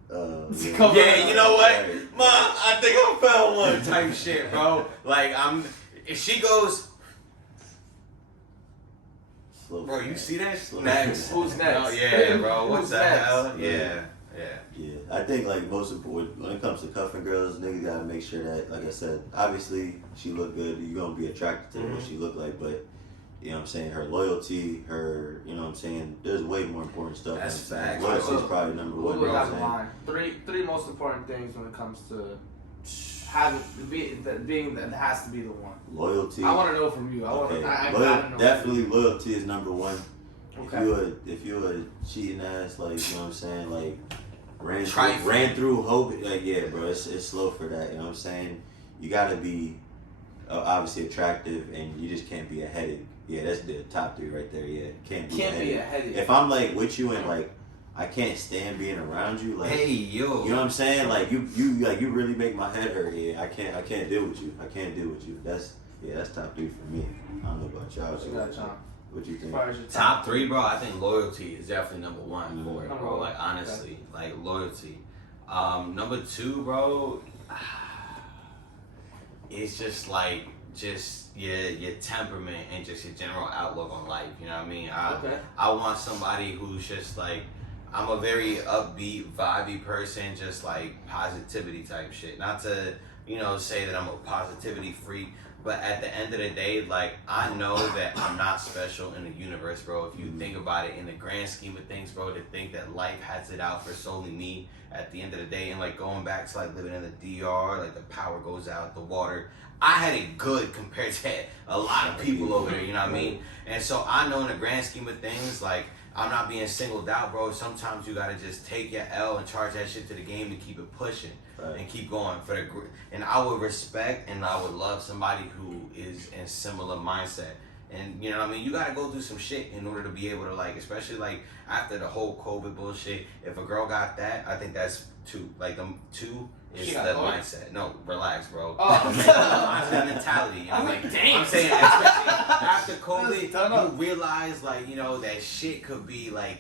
Yeah, you know what, Right. Ma? I think I found one type shit, bro. Like if she goes, bro, you see that? Next. Who's next? Oh, yeah, bro. What Who's the next? hell? Yeah. Yeah, I think like most important when it comes to cuffing girls, niggas gotta make sure that, like I said, obviously she look good. You're gonna be attracted to what she look like, but you know what I'm saying, her loyalty, her, you know what I'm saying, there's way more important stuff. That's facts. Loyalty So, is probably number one. We'll You go know down what the I'm saying? line. Three most important things when it comes to being that has to be the one. Loyalty. I want to know from you. Okay. I gotta know. Definitely loyalty is number one. Okay. If you a cheating ass, like, you know what I'm saying, like Trifling. ran through hope, like, yeah, bro, it's slow for that. You know what I'm saying? You gotta be obviously attractive, and you just can't be a headache. Yeah, that's the top three right there. Yeah, can't be a headache. If I'm like with you and like I can't stand being around you, like, Hey, yo. you know what I'm saying? Like you really make my head hurt. Yeah, I can't deal with you. I can't deal with you. That's top three for me. I don't know about y'all. What you got, John? What you think? As far as your Top three, bro. I think loyalty is definitely number one for it, Number bro. one. Like honestly, like loyalty. Number two, bro. It's just like your temperament and just your general outlook on life. You know what I mean? I want somebody who's just like, I'm a very upbeat, vibey person, just like positivity type shit. Not to, say that I'm a positivity freak, but at the end of the day, like, I know that I'm not special in the universe, bro. If you think about it in the grand scheme of things, bro, to think that life has it out for solely me at the end of the day, and like going back to like living in the DR, like the power goes out, the water. I had it good compared to a lot of people over there, you know what I mean? And so I know in the grand scheme of things, like, I'm not being singled out, bro. Sometimes you gotta just take your L and charge that shit to the game and keep it pushing and keep going for the. And I would respect and I would love somebody who is in similar mindset. And you know what I mean? You gotta go through some shit in order to be able to, like, especially like after the whole COVID bullshit. If a girl got that, I think that's two. Like the two is the mindset. No, relax, bro. Oh, mindset mentality. You know? I'm like, damn. I'm saying, especially after COVID, you realize, like, that shit could be like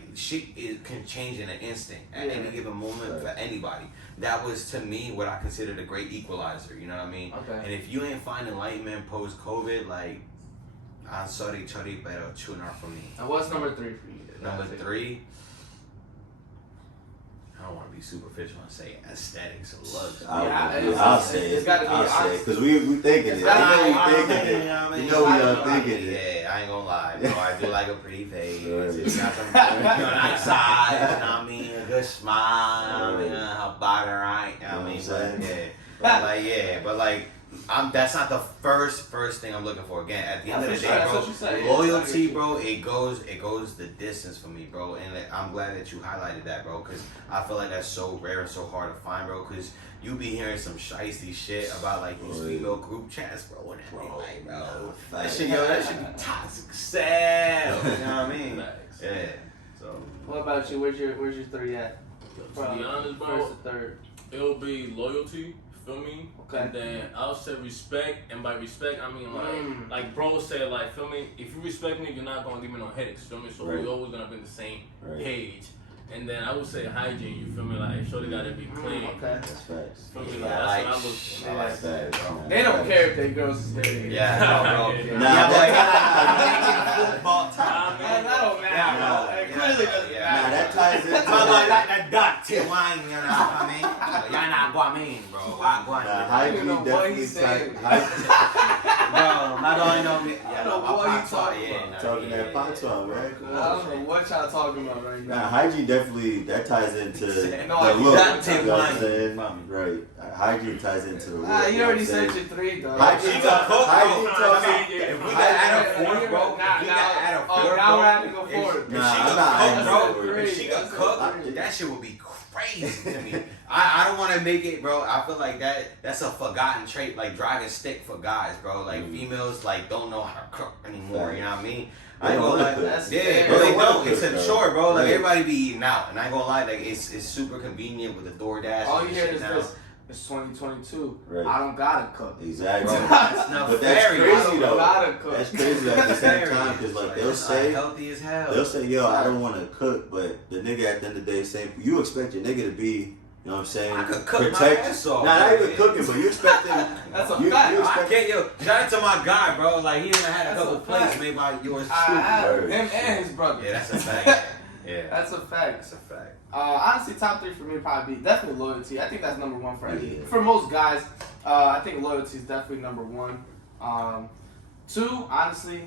can change in an instant at any given moment for anybody. That was, to me, what I considered a great equalizer. You know what I mean? Okay. And if you ain't find enlightenment post COVID, like, I'm sorry, chori, pero chunar for me. And what's number three for you? Number three, I don't want to be superficial and say aesthetics and looks. I'll say it's gotta be honest. because we thinking it. You know we are thinking it. Yeah, I ain't gonna lie, bro. I do like a pretty face. It's got some nice eyes, you know what I mean? A good smile, her body right, you know what I mean? But like, that's not the first thing I'm looking for. Again, at the end of the day, bro, loyalty, bro, it goes the distance for me, bro. And I'm glad that you highlighted that, bro, because I feel like that's so rare and so hard to find, bro. Because you be hearing some shiesty shit about like these female group chats, bro, and like, bro, that shit be toxic sad. You know what I mean? Yeah. So. What about you? Where's your three at? To be honest, bro, first to third. It'll be loyalty. Feel me? Okay. And then I'll say respect, and by respect I mean like bro said, like, feel me? If you respect me, you're not gonna give me no headaches. Feel me? So we're always gonna be on the same page. And then I would say hygiene. You feel me? Like, shorty gotta be clean. Okay. That's facts. Feel me? Like, that's what I look for. I like that, bro. They don't care if they girls is dirty. Yeah, no, bro. Football time. That don't matter. It clearly doesn't matter. That ties into that dirty wine, you know what I mean? Y'all not guamin, bro. hygiene definitely Bro, not only know me. I don't know what you talking that patois, man. I don't know what y'all talking about right now. Nah, hygiene definitely that into the look. You know what I'm saying? Right. Hygiene ties into the look. You already said your three, though. Hygiene If we got to add a fourth, bro. Now we're having to go forward. If she could cook, that shit would be crazy to me. I don't want to make it, bro. I feel like that's a forgotten trait, like driving stick for guys, bro. Like females like don't know how to cook anymore. You know what I mean? I ain't gonna lie. Yeah, bro, they don't. It's a chore, bro. Like everybody be eating out, and I ain't gonna lie. Like it's super convenient with the DoorDash. All you hear is this. It's 2022. Right. I don't gotta cook. Exactly. That's not But that's fair. crazy though. Gotta cook. That's crazy at the same time because like they'll say, healthy as hell. they'll say, yo, I don't want to cook, but the nigga at the end of the day saying, you expect your nigga to be. You know what I'm saying? I could cook my ass off. Nah, not even cooking, but you expect him. That's a fact. I can't, yo, shout out to my guy, bro. Like, he even had a couple plates made by yours truly. Him and his brother. Yeah, that's a fact. Yeah. That's a fact. That's a fact. Honestly, top 3 for me would probably be definitely loyalty. I think that's number 1 for Yeah. most guys. I think loyalty is definitely number 1. 2, honestly,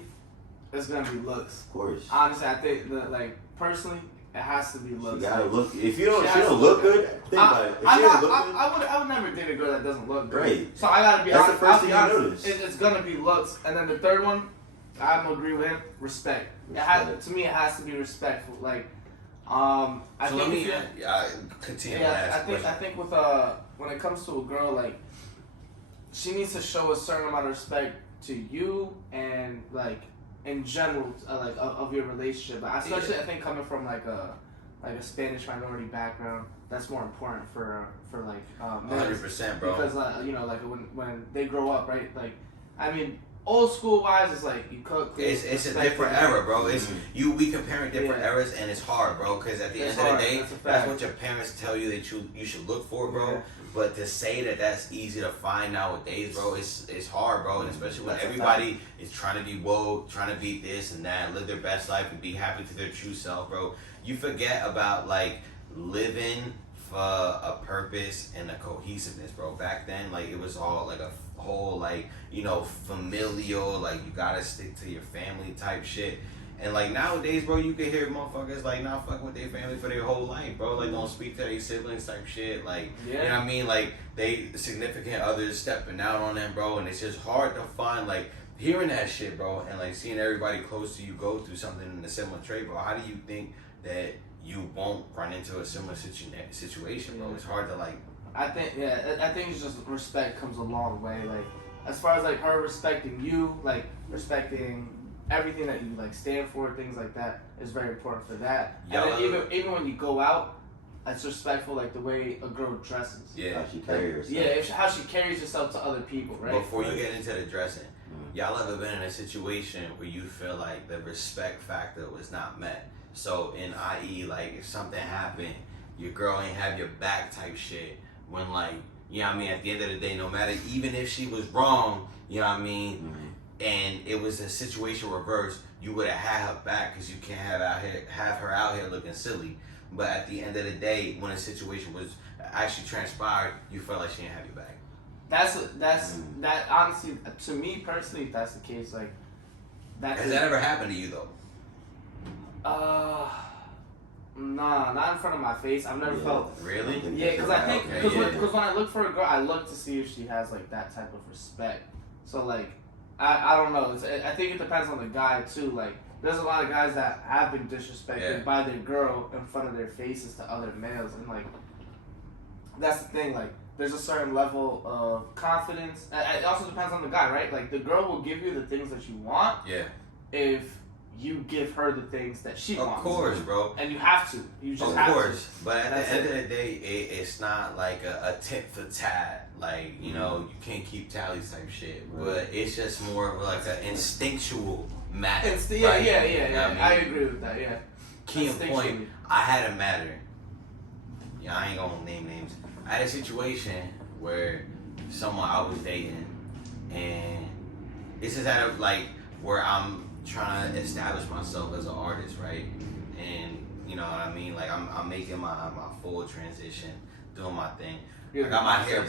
it's gonna be looks. Of course. Honestly, I think that, like, personally, it has to be looks. You gotta look. If you don't look good, think about it. If she don't look good, I would never date a girl that doesn't look good. Great. So I gotta be That's honest. the first I'll thing be you honest. notice. It's gonna be looks, and then the third one, I'm gonna agree with him. Respect. To me, it has to be respectful. Like, I So think let me if you- continue. yeah, I think with when it comes to a girl, like, she needs to show a certain amount of respect to you and like in general, like of your relationship. Especially, I think coming from like a Spanish minority background, that's more important for like 100%, bro. Because you know, like when they grow up, right? Like, I mean, old school wise, it's like you cook. It's a different era, bro. It's we comparing different eras, and it's hard, bro. Because at the end of the day, that's what your parents tell you that you should look for, bro. Yeah. But to say that that's easy to find nowadays, bro, it's hard, bro. And especially when everybody is trying to be woke, trying to be this and that, live their best life and be happy to their true self, bro. You forget about like living for a purpose and a cohesiveness, bro. Back then, like it was all like a whole like, you know, familial, like you gotta stick to your family type shit. And like nowadays, bro, you can hear motherfuckers like not fucking with their family for their whole life, bro. Like don't speak to their siblings type shit. Like you know what I mean? Like they significant others stepping out on them, bro. And it's just hard to find like hearing that shit, bro, and like seeing everybody close to you go through something in a similar trait, bro. How do you think that you won't run into a similar situation, bro? It's hard to like. I think it's just respect comes a long way. Like as far as like her respecting you, like respecting everything that you like stand for, things like that is very important for that. And then even when you go out, it's respectful, like the way a girl dresses. Yeah, how she carries herself. Yeah, how she carries herself to other people, right? Before you get into the dressing, y'all ever been in a situation where you feel like the respect factor was not met? So in i.e. like if something happened, your girl ain't have your back type shit, when like, you know what I mean, at the end of the day, no matter, even if she was wrong, you know what I mean, and it was a situation reversed, you would have had her back because you can't have her out here looking silly. But at the end of the day, when a situation was actually transpired, you felt like she didn't have your back. That honestly, to me personally, if that's the case, like that. Has that ever happened to you though? Nah, not in front of my face. I've never felt. Really? Yeah, because I think because when I look for a girl, I look to see if she has like that type of respect. So like, I don't know. I think it depends on the guy too. Like, there's a lot of guys that have been disrespected by their girl in front of their faces to other males, and like, that's the thing. Like, there's a certain level of confidence. It also depends on the guy, right? Like, the girl will give you the things that you want. Yeah. If you give her the things that she wants. Of course, bro. And you have to. You just have to. Of course. But at the end of the day, it's not like a tit for tat. Like, you know, you can't keep tallies type shit. But it's just more of like an instinctual matter. Yeah. I agree with that, yeah. Key in point, I had a matter. Yeah, I ain't gonna name names. I had a situation where someone I was dating, and this is at a, like, where I'm trying to establish myself as an artist, right? And you know what I mean? Like I'm making my full transition, doing my thing. I got my hair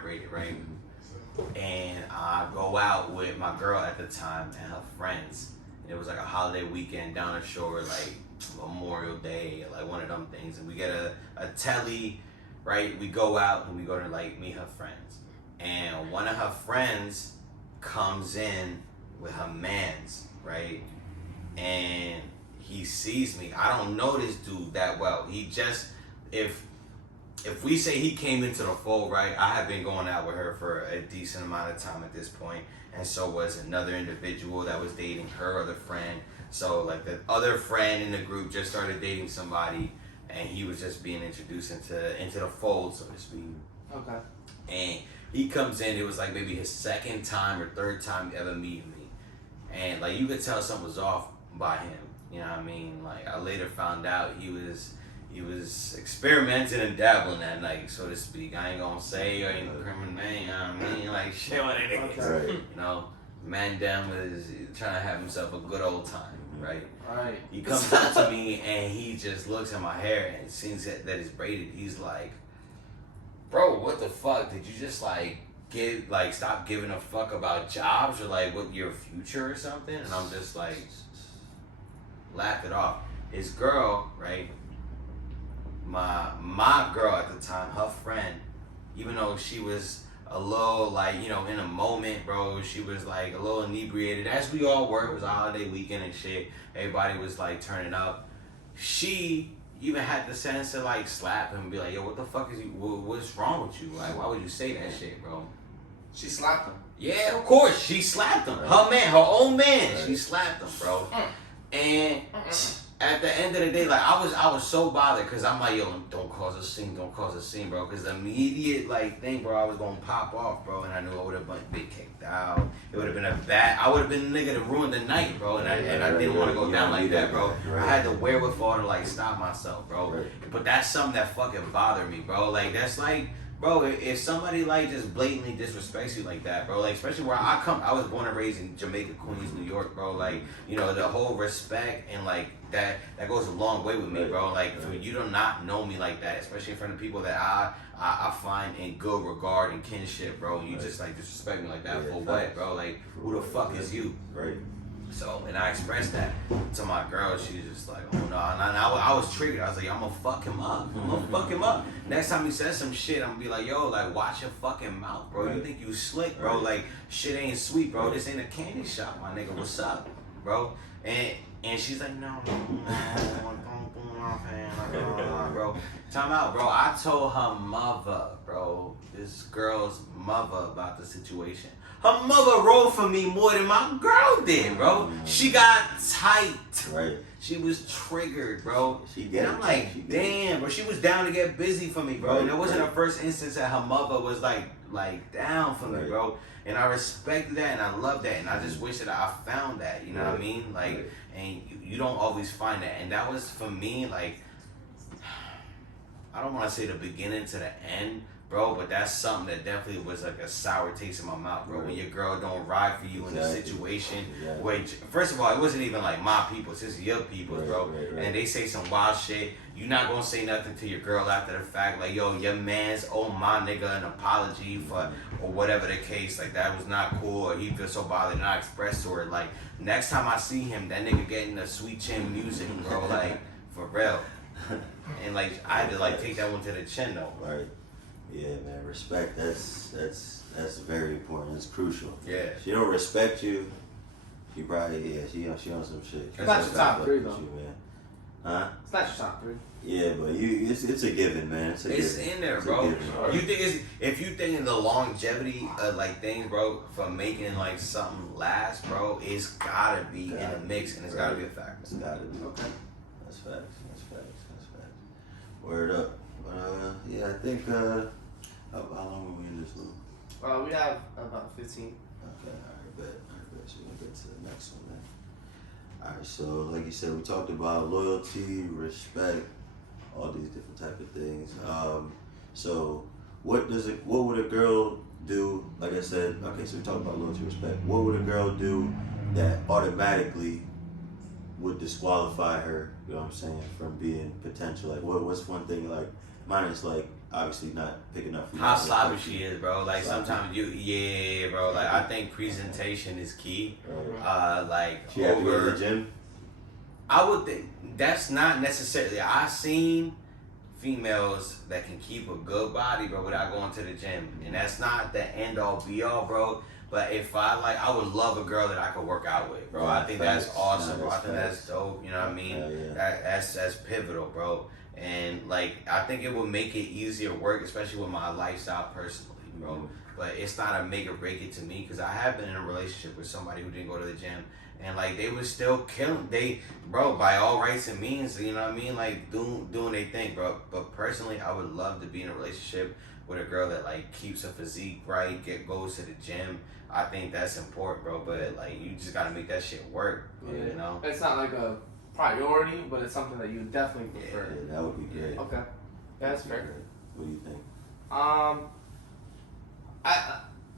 braided, right? And I go out with my girl at the time and her friends. It was like a holiday weekend down the shore, like Memorial Day, like one of them things. And we get a telly, right? We go out and we go to like meet her friends. And one of her friends comes in with her mans, right? And he sees me. I don't know this dude that well. He just, if if we say he came into the fold, right? I have been going out with her for a decent amount of time at this point, and so was another individual that was dating her other friend. So like the other friend in the group just started dating somebody, and he was just being introduced into the fold, so to speak. Okay. And he comes in. It was like maybe his second time or third time ever meeting me, and like you could tell something was off by him. You know what I mean? Like I later found out he was experimenting and dabbling that night, so to speak. I ain't gonna say or ain't criminal name, you know what I mean? Like shit what it is. Right. You know, man down is trying to have himself a good old time, right? Right. He comes up to me and he just looks at my hair and sees that it's braided. He's like, bro, what the fuck? Did you just stop giving a fuck about jobs or like what your future or something? And I'm just like, laughed it off. His girl, right? My girl at the time, her friend, even though she was a little like, you know, in a moment, bro, she was like a little inebriated, as we all were. It was a holiday weekend and shit. Everybody was like turning up. She even had the sense to like slap him and be like, yo, what the fuck is you, what's wrong with you? Like, why would you say that shit, bro? She slapped him. Yeah, of course, she slapped him. Her man, her own man, she slapped him, bro. And at the end of the day, like I was so bothered because I'm like, yo, don't cause a scene, bro. Because the immediate like thing, bro, I was gonna pop off, bro, and I knew I would have been kicked out. It would have been I would have been the nigga that ruined the night, bro. And I didn't want to go down like that, bro. I had the wherewithal to like stop myself, bro. But that's something that fucking bothered me, bro. Like that's like, bro, if somebody like just blatantly disrespects you like that, bro, like especially where I was born and raised in Jamaica, Queens, New York, bro. Like, you know, the whole respect and like that goes a long way with me, bro. Like for you to not know me like that, especially in front of people that I find in good regard and kinship, bro. You just like disrespect me like that for what, bro? Like who the fuck is you? Right. So, and I expressed that to my girl. She was just like, oh no. And I was triggered. I was like, I'm gonna fuck him up. I'm gonna fuck him up. Next time he says some shit, I'm gonna be like, yo, like, watch your fucking mouth, bro. You think you slick, bro. Like, shit ain't sweet, bro. This ain't a candy shop, my nigga. What's up, bro? And she's like, no, bro. Time out, bro. I told her mother, bro, this girl's mother about the situation. Her mother rolled for me more than my girl did, bro. She got tight. Right. She was triggered, bro. And I'm like, like, damn, bro. She was down to get busy for me, bro. And it wasn't her first instance that her mother was like down for me, bro. And I respected that and I love that. And I just wish that I found that, you know what I mean? Like, and you don't always find that. And that was for me, like, I don't want to say the beginning to the end, bro, but that's something that definitely was like a sour taste in my mouth, bro. When your girl don't ride for you in a situation where, first of all, it wasn't even like my people, it's just your people, bro. And they say some wild shit. You're not gonna say nothing to your girl after the fact, like, yo, your man's owe my nigga an apology for, or whatever the case, like that was not cool, or he feels so bothered, and I expressed to her, like, next time I see him, that nigga getting the sweet chin music, bro, like, for real. And like, I had to like take that one to the chin though. Right. Yeah, man. Respect. That's very important. It's crucial. Yeah. She don't respect you. She probably she on some shit. It's not your top three though. You, man. Huh? It's not your top three. Yeah, but it's a given, man. It's in there, bro. You think if you think in the longevity of like things, bro, for making like something last, bro, it's gotta be in a mix and it's gotta be a factor. It's gotta be. Okay. That's facts. Word up. Yeah, I think. How long are we in this one? We have about 15. Okay, alright, bet. So we're gonna get to the next one, man. Alright, so like you said, we talked about loyalty, respect, all these different type of things. So what would a girl do? Like I said, okay, so we talked about loyalty, respect. What would a girl do that automatically would disqualify her, you know what I'm saying, from being potential? Like what's one thing, like mine is like obviously not picking up how sloppy she is, bro. Like sometimes bro, like I think presentation is key. Like she have to go to the gym. I would think that's not necessarily. I've seen females that can keep a good body, bro, without going to the gym, and that's not the end all be all, bro. But if I would love a girl that I could work out with, bro. I think that's awesome, bro. I think that's dope. You know what I mean? That's pivotal, bro. And like I think it would make it easier work, especially with my lifestyle personally, bro. But it's not a make or break it to me because I have been in a relationship with somebody who didn't go to the gym, and like they was still killing. Bro, by all rights and means, you know what I mean, like doing their thing, bro. But personally, I would love to be in a relationship with a girl that like keeps her physique right, goes to the gym. I think that's important, bro. But like you just gotta make that shit work, Yeah. you know. It's not like a priority, but it's something that you definitely prefer. Yeah, that would be great. Okay, yeah, that's fair. What do you think?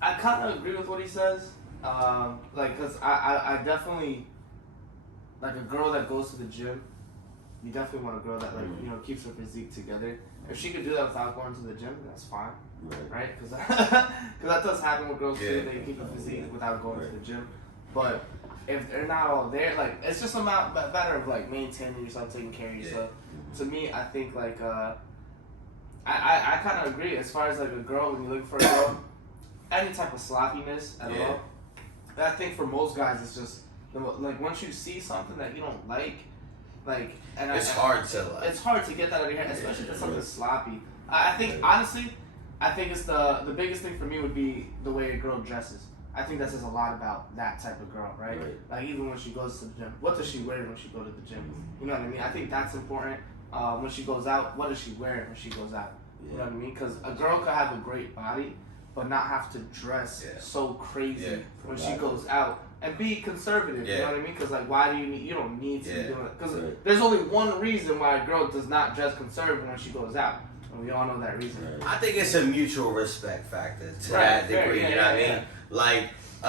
I kind of agree with what he says. Like, cause I definitely like a girl that goes to the gym. You definitely want a girl that like keeps her physique together. If she could do that without going to the gym, that's fine, right? Because that does happen with girls too. They keep a physique without going to the gym. But if they're not all there, like it's just a matter of like maintaining yourself, taking care of yourself. To me, I think like I kind of agree as far as like a girl when you're looking for a girl, any type of sloppiness at all. I think for most guys it's just like once you see something that you don't like, and it's hard to like. It's hard to get that out of your head, especially if it's something sloppy. I think honestly, I think it's the biggest thing for me would be the way a girl dresses. I think that says a lot about that type of girl, right? Like even when she goes to the gym, what does she wear when she goes to the gym? You know what I mean? I think that's important. When she goes out, what does she wear when she goes out? You know what I mean? Because a girl could have a great body, but not have to dress so crazy when she goes out and be conservative. You know what I mean? Because like, why do you don't need to be doing it? Because there's only one reason why a girl does not dress conservative when she goes out. And we all know that reason. I think it's a mutual respect factor to that degree. You know what I mean? Like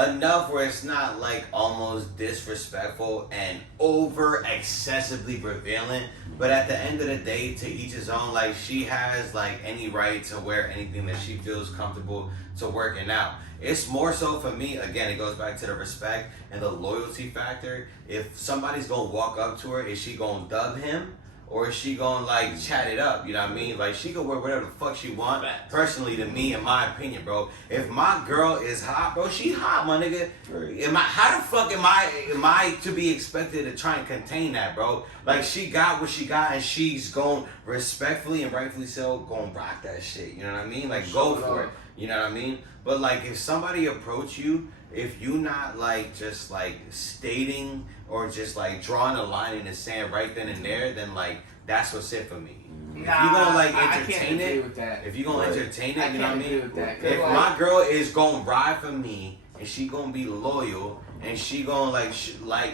enough where it's not like almost disrespectful and over excessively prevalent. But at the end of the day, to each his own. Like she has like any right to wear anything that she feels comfortable to working out. It's more so for me, again, it goes back to the respect and the loyalty factor. If somebody's gonna walk up to her, is she gonna dub him? Or is she gonna like chat it up? You know what I mean? Like she can wear whatever the fuck she want. Personally, to me, in my opinion, bro. If my girl is hot, bro, she hot, my nigga. How the fuck am I to be expected to try and contain that, bro? Like she got what she got, and she's going respectfully and rightfully so, gonna rock that shit. You know what I mean? Like go for it. You know what I mean? But like if somebody approach you, if you not like just like stating or just like drawing a line in the sand right then and there, then like that's what's it for me. If you gonna like entertain it, if you gonna entertain it, you know what I mean? If my girl is gonna ride for me and she gonna be loyal and she gonna like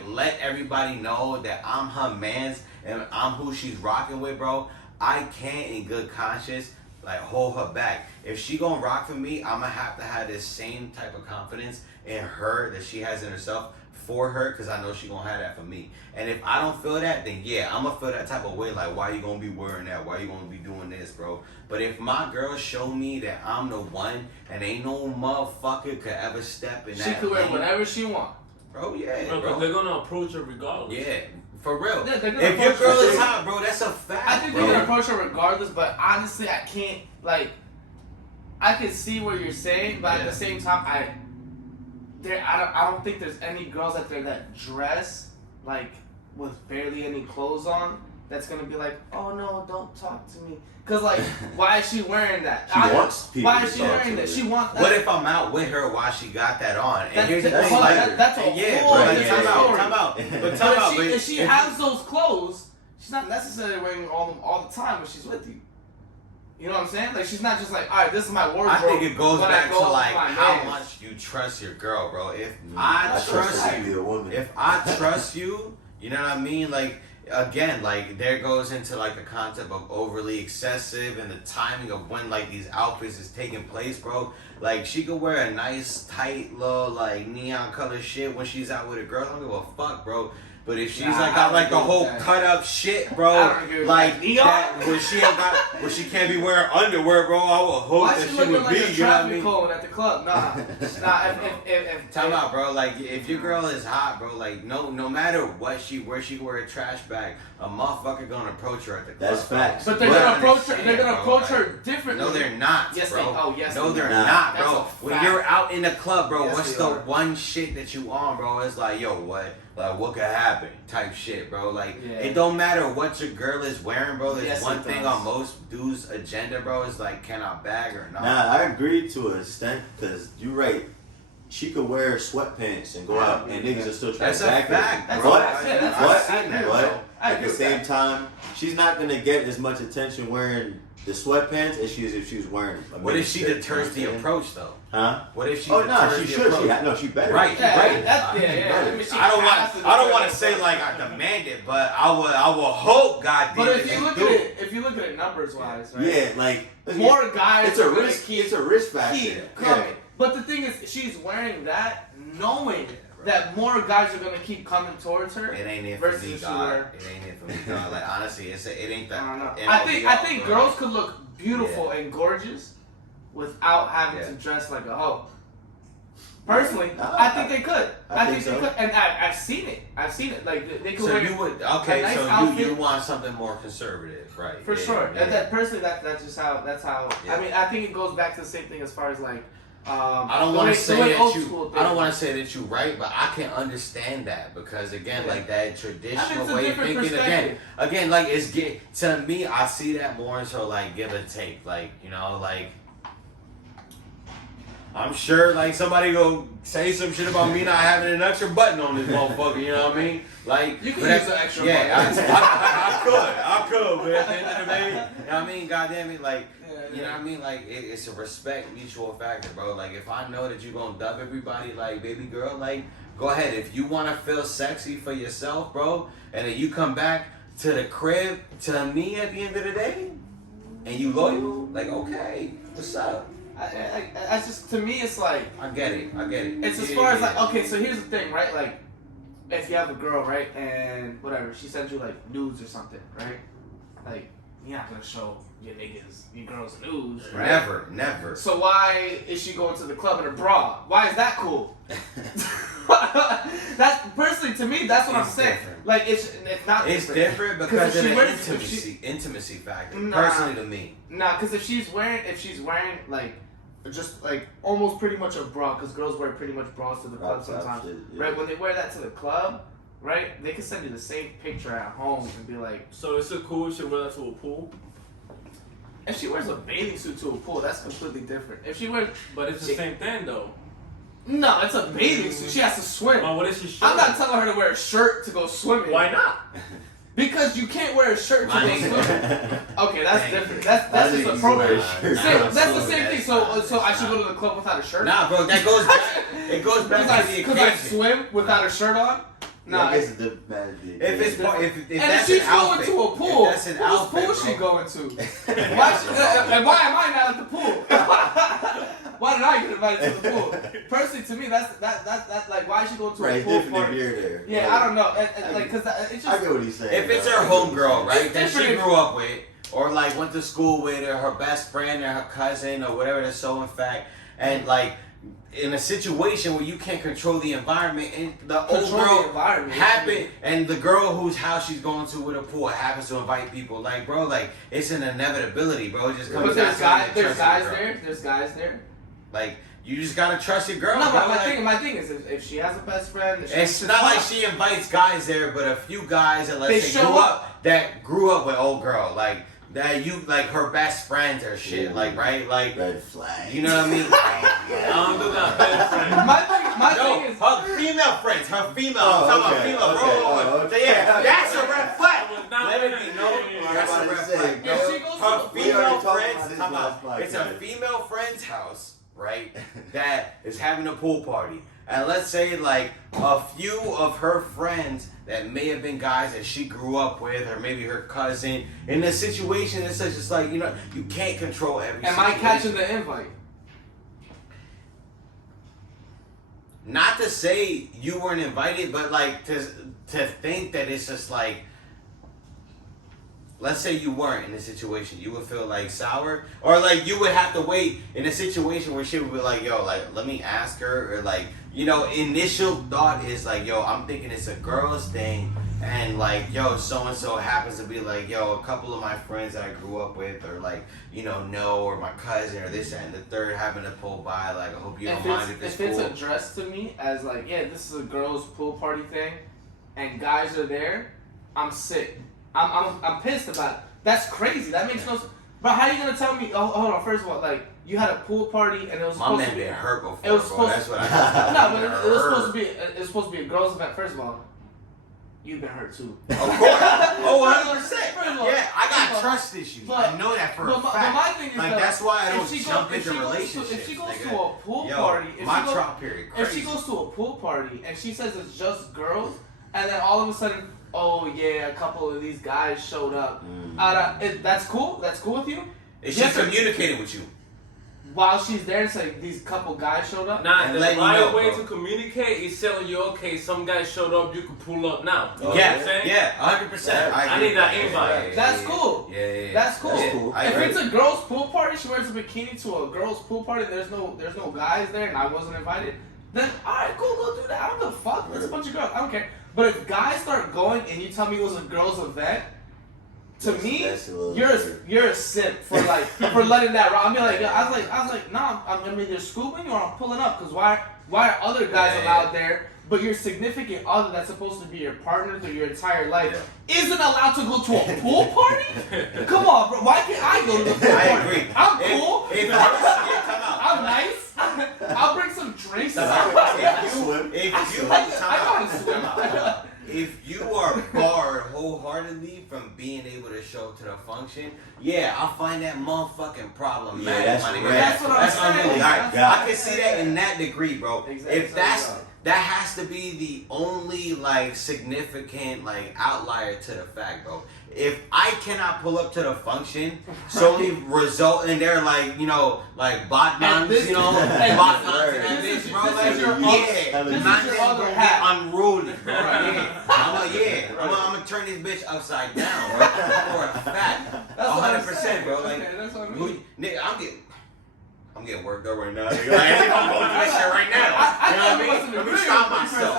let everybody know that I'm her man's and I'm who she's rocking with, bro, I can't in good conscience like hold her back. If she gonna rock for me, I'm gonna have to have this same type of confidence in her that she has in herself for her, because I know she gonna have that for me. And if I don't feel that, then yeah, I'm gonna feel that type of way. Like, why you gonna be wearing that? Why you gonna be doing this, bro? But if my girl show me that I'm the one and ain't no motherfucker could ever step in that she could wear whatever she want, bro. Yeah, bro. They're gonna approach her regardless. Yeah. For real. Yeah, if your girl is hot, bro, that's a fact. I think they're gonna approach her regardless, but honestly, I can't, like, I can see what you're saying, but at the same time, I don't think there's any girls out there that dress, like, with barely any clothes on, that's gonna be like, oh no, don't talk to me. Cause like, why is she wearing that? Wants people why is she wearing that? She wants that. What if I'm out with her while she got that on? And here's the thing, that's a whole time out. But if she has those clothes, she's not necessarily wearing all the time when she's with you. You know what I'm saying? Like she's not just like, all right, this is my wardrobe. I think it goes back to like how man. much you trust your girl, bro. If I trust you, you know what I mean? Like again, like there goes into like the concept of overly excessive and the timing of when like these outfits is taking place, bro. Like she could wear a nice tight little like neon color shit when she's out with a girl. I don't give a fuck, bro. But if she's like got like the whole cut up shit, bro, like that, where she can't be wearing underwear, bro, I would hope why that she would be. like a You know what I mean? cone at the club? Nah. Time out, bro. Like if your girl is hot, bro, like no matter what where she wear a trash bag, a motherfucker gonna approach her at the club. That's facts. But they're gonna approach her. They're gonna approach her differently. No, they're not, yes, bro. Yes, no, they're not, bro. When you're out in the club, bro, yes, what's the one shit that you on, bro? It's like, yo, what? like what could happen type shit, bro. Like Yeah. it don't matter what your girl is wearing, bro. There's Yes, one it thing does. on most dudes' agenda, bro, is like, can I bag or not? Nah, I agree to an extent because you're right. She could wear sweatpants and go out, and niggas will still try That's to a back fact. her. That's But, a fact. Yeah, that's- but, I've seen that, but bro. I at agree the with same that. time, she's not gonna get as much attention wearing the sweatpants as she is if she was wearing a What if she miniskirt, deters you know the what I'm saying? approach though? Huh? What if she Oh deters no, she the should. approach? She better. Right, Yeah, right. yeah. I mean, she I don't has to want deter to say the like I demand it, but I will hope God But damn if you look at it numbers wise, right? Yeah, like More guys. It's a are gonna risk. Keep, It's a risk factor. keep coming. But the thing is, she's wearing that, knowing that more guys are gonna keep coming towards her. It ain't it for versus me, if she God. were- It ain't it for me, God. Like honestly, it ain't that. I don't know. it I don't think be I all think good. girls could look beautiful and gorgeous without having Yeah. to dress like a hoe. Personally, No, I think they could. I think think they so. could, and I've seen it. I've seen it. Like they could So wear you would a nice so outfit. you want something more conservative, right? For Yeah, sure. yeah. And that personally, that's just how. That's how. Yeah. I mean, I think it goes back to the same thing as far as like. I don't the want way- to say the way that old you. school I don't things. want to say that you right, but I can understand that because again, Yeah. like that I mean, traditional it's a way of different thinking. perspective. Again, like it's get to me. I see that more so like give and take. Like you know, like I'm sure like somebody go say some shit about me not having an extra button on this motherfucker. You know what I mean? Like You can but use at- an extra yeah, button. I could, but at the end of the day, you know what I mean? Goddamn it, like. You know what I mean? Like, it's a respect mutual factor, bro. Like, if I know that you're going to dub everybody, like, baby girl, like, go ahead. If you want to feel sexy for yourself, bro, and then you come back to the crib to me at the end of the day, and you loyal, like, okay, what's up? I just, to me, it's like, I get it. it's as far as like, okay, so here's the thing, right? Like, if you have a girl, right, and whatever, she sends you like nudes or something, right? Like, you're not gonna show your niggas, your girls nudes, right? Never. So why is she going to the club in a bra? Why is that cool? That's personally to me, that's what I'm It's saying. different. Like it's not It's different. different because if of she the wears- if she- intimacy factor, Nah. personally to me. Nah, because if she's wearing like just like almost pretty much a bra, because girls wear pretty much bras to the club Crop top sometimes, shit, yeah. right? When they wear that to the club, right? They can send you the same picture at home and be like, So is it cool if she wear that to a pool? if she wears a bathing suit to a pool, that's completely different. If she wears, But it's the same thing though. no, it's a bathing suit. She has to swim. Well, what if she I'm not telling her to wear a shirt to go swimming. Why not? Because you can't wear a shirt to Why go not? swimming. Okay, that's Dang. different. That's I just think you appropriate. wear a shirt. That's the Absolutely, same thing. that's So not- so I that's should go not. to the club without a shirt. Nah, bro, that goes back. It goes back to the Because I occasion. swim without a shirt on. Nah. I guess the bad If it's part, if and that's if she's an going outfit, to a pool, if that's an whose outfit, pool she bro. going to? And why am I not at the pool? Why did I get invited to the pool? Personally, to me, that's like why is she going to Right, a it's pool different if party? you're there. Yeah, Like, I don't know. And like, cause it's I just get what he's saying. If it's though. her homegirl, right, It's that she different if- grew up with, or like went to school with, or her best friend, or her cousin, or whatever the so in fact, and like in a situation where you can't control the environment, and the old Control the girl environment. happen, and the girl whose house she's going to with a pool happens to invite people, like bro, like it's an inevitability, bro. It just comes But down there's to guys, like, there's trusting guys the girl. there. There's guys there. Like you just gotta trust your girl, No, bro. but like, my thing is, if she has a best friend, if she it's not like she invites guys there, but a few guys that They let's say show grew up with old girl, like that you like her best friends or shit, Yeah. like right, like red flag. you know what I mean? I don't do that best friend. My No, thing is, her female friends, her female. Oh, I'm talking okay, about female, okay, bro. oh, okay. Yeah, that's a red flag. I was not Let it saying- be known. yeah, yeah, That's yeah. a I was red about to say, flag. if she goes Her to a pool, We already female talked friends, about this come last on. It's a podcast. female friend's house, right? That is having a pool party. And let's say like a few of her friends that may have been guys that she grew up with, or maybe her cousin. In a situation, it's just like, you know, you can't control every am I situation. catching the invite? Not to say you weren't invited, but like to think that it's just like, let's say you weren't in a situation, you would feel like sour, or like you would have to wait in a situation where she would be like, yo, like let me ask her, or like, you know, initial thought is like, yo, I'm thinking it's a girl's thing, and like, yo, so and so happens to be like, yo, a couple of my friends that I grew up with, or like, you know, or my cousin, or this and the third happen to pull by, like, I hope you don't mind if it's it's cool. addressed to me as like, yeah, this is a girls' pool party thing, and guys are there, I'm sick. I'm pissed about it. That's crazy. That makes no sense. But how are you gonna tell me? Oh, hold on. First of all, like you had a pool party and it was supposed to be hurt before. It was supposed That's what I no, but it was supposed to be. It was supposed to be a girls' event. First of all, you've been hurt too. Of course. Oh, 100%. First of all, Yeah, I got trust issues. I know that for a fact. But my thing is like that's why I don't jump into relationships. relationships. If she goes to a pool party, if she goes to a pool party and she says it's just girls, and then all of a sudden, oh yeah, a couple of these guys showed up. That's cool. That's cool with you. Is she communicating with you? While she's there, it's like these couple guys showed up. Nah, the right way to communicate is telling you, okay, some guys showed up, you can pull up now. You know what I'm saying? Yeah, 100%. I need that invite. That's cool. Yeah. That's cool. If it's a girls' pool party, she wears a bikini to a girls' pool party, and there's no guys there, and I wasn't invited, then alright, cool, go do that. I don't give a fuck. It's a bunch of girls. I don't care. But if guys start going and you tell me it was a girls' event, to me, you're a simp for for letting that rock. I mean, I was like, nah, I'm either scooping or I'm pulling up. Cause why are other guys allowed there, but your significant other that's supposed to be your partner through your entire life isn't allowed to go to a pool party? Come on, bro. Why can't I go to the pool party? I agree. I'm cool. Come out. I'm nice. I'll bring some drinks. If you are barred wholeheartedly from being able to show up to the function, I find that motherfucking problematic. That's what I'm saying. I can see that in that degree, bro. Exactly. If that has to be the only significant outlier to the fact, bro. If I cannot pull up to the function, solely result in their bot nuns, bot nuns and this, bro. Unruly, bro. I'm gonna turn this bitch upside down, bro. For a fact, 100%, bro. Nigga, I'm getting worked up right now. I'm going through this shit right now. You know what I mean? Let me stop myself,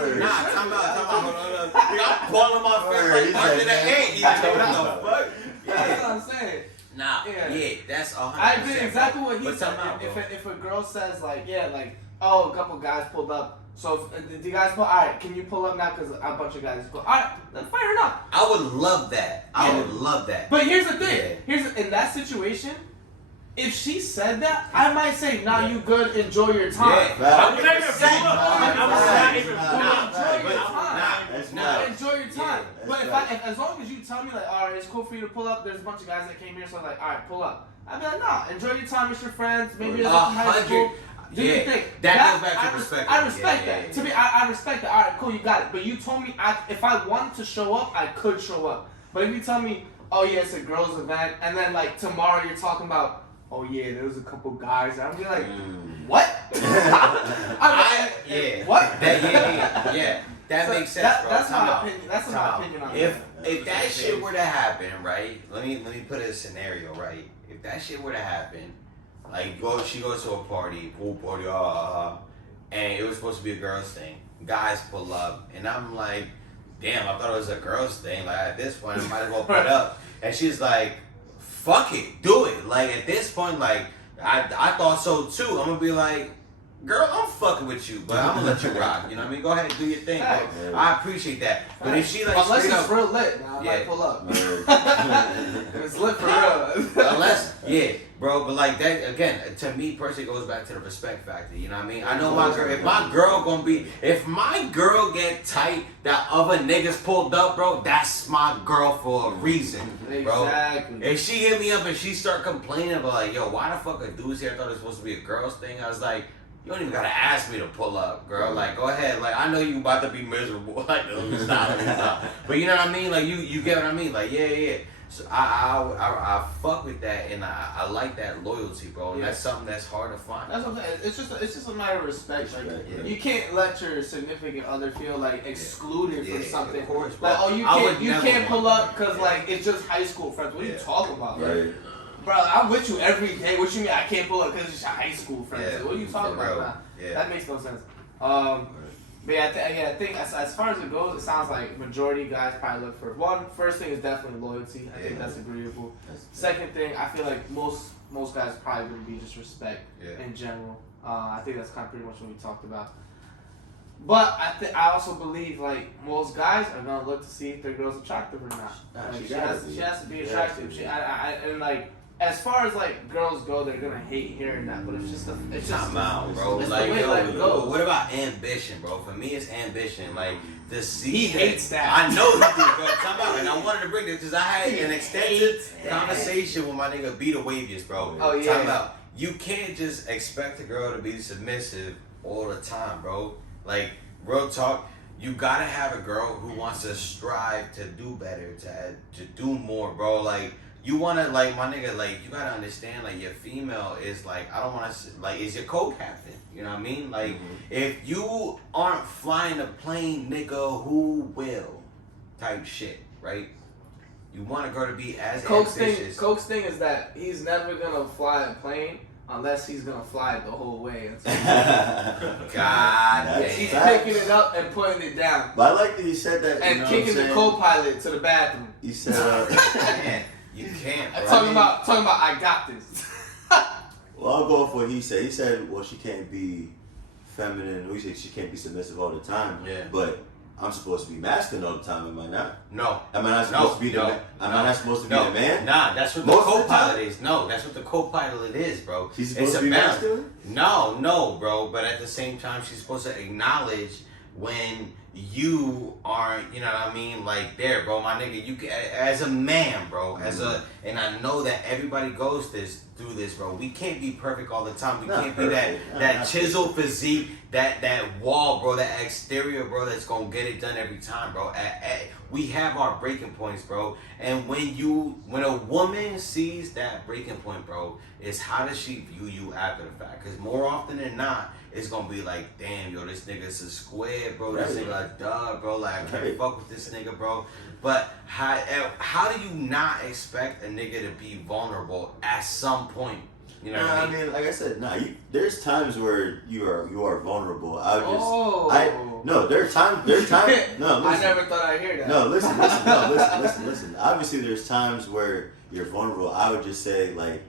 bro. Nah, time out, hold on. I'm pulling my face under the head. You know what the fuck? That's what I'm saying. Nah, that's 100%. I did exactly what he said. Out, if a girl says oh, a couple guys pulled up. So if the guys pull, alright, can you pull up now? Because a bunch of guys pull. Alright, then fair enough. I would love that. I would love that. But here's the thing. In that situation, if she said that, I might say, nah, you good, enjoy your time. I would never pull up. I would not even pull up. Enjoy your time. But if as long as you tell me, alright, it's cool for you to pull up, there's a bunch of guys that came here, so alright, pull up. I'd be like, nah, enjoy your time with your friends, maybe it's high school. Do you think that goes back to perspective? I respect that. To me, I respect that. Alright, cool, you got it. But you told me if I wanted to show up, I could show up. But if you tell me, oh yeah, it's a girls' event, and then tomorrow you're talking about, oh yeah, there was a couple guys. I'm be like, what? What? That makes sense, bro. That's my opinion. That's my opinion on that. If that shit were to happen, right? Let me put a scenario, right? If that shit were to happen, she goes to a pool party, and it was supposed to be a girls thing. Guys pull up, and I'm like, damn, I thought it was a girls thing. At this point, I might as well put up. And she's like, fuck it, do it. At this point, I thought so too. I'm gonna be like, girl, I'm fucking with you, but I'm gonna let you rock. You know what I mean? Go ahead and do your thing, bro. I appreciate that. But if she unless it's real lit, I might pull up. If it's lit for real. Unless, bro. But that again, to me personally, goes back to the respect factor. You know what I mean? I know my girl. If my girl get tight that other niggas pulled up, bro, that's my girl for a reason, bro. Exactly. If she hit me up and she start complaining about yo, why the fuck a dude's here? I thought it was supposed to be a girl's thing. I was like, you don't even gotta ask me to pull up, girl. Go ahead. I know you about to be miserable. Stop. But you know what I mean? You get what I mean? Yeah. So I fuck with that, and I like that loyalty, bro. And that's something that's hard to find. That's what I'm saying. It's just a matter of respect. You can't let your significant other feel excluded from something. Of course, bro. You can't pull up because it's just high school friends. What are you talking about? Right. Bro, I'm with you every day. What you mean I can't pull up because it's your high school friends? What are you talking about, man? That makes no sense. But I think as far as it goes, it sounds like majority guys probably look for first thing is definitely loyalty. I think that's agreeable. Second thing, I feel like most guys probably would be just respect in general. I think that's kind of pretty much what we talked about. But I also believe like most guys are gonna look to see if their girl's attractive or not. Nah, Like, she she has to be attractive. She And like as far as like girls go, they're gonna hate hearing that. But it's just Time out, bro. it's Like, the way yo, life goes. what about ambition, bro? For me, it's ambition. Like, to see He hates that. I know he did, bro. Time out. And I wanted to bring this because I had an extensive conversation with my nigga B2B, bro. Oh, yeah. Time out. You can't just expect a girl to be submissive all the time, bro. Like, real talk. You gotta have a girl who wants to strive to do better, to do more, bro. Like, you wanna, like, my nigga, like, you gotta understand, like, your female is, like, I don't wanna, like, is your co-captain. You know what I mean? Like, if you aren't flying a plane, nigga, who will? Type shit, right? You want a girl to be as ambitious. Coke's thing is that he's never gonna fly a plane unless he's gonna fly it the whole way. God damn. He's picking it up and putting it down. But I like that you said that. And you know kicking the co-pilot to the bathroom. You said, You can't, bro. Talking about I got this. well, I'll go off what he said. He said, well, she can't be feminine. He said she can't be submissive all the time. Yeah. But I'm supposed to be masculine all the time, am I not? No. Am I not supposed to be the man? Am I not supposed to be the man? Nah, that's what the Most of the co-pilot time? is. No, that's what the co-pilot is, bro. She's supposed It's to be a balance. masculine? No, bro. But at the same time, she's supposed to acknowledge when you aren't, you know what I mean, like there, bro. My nigga, you can, as a man, bro, and I know that everybody goes through this, bro. We can't be perfect all the time. We can't be that chiseled physique, that wall, bro, that exterior, bro, that's gonna get it done every time, bro. We have our breaking points, bro. And when a woman sees that breaking point, bro, is how does she view you after the fact? Because more often than not, it's gonna be like, damn, yo, this nigga's a square, bro. This nigga a dog, bro. Like, I can't fuck with this nigga, bro. But how do you not expect a nigga to be vulnerable at some point? You know what I mean? Like I said, there's times where you are vulnerable. There's times. No, listen. I never thought I'd hear that. No, listen. Listen. Obviously, there's times where you're vulnerable. I would just say, like,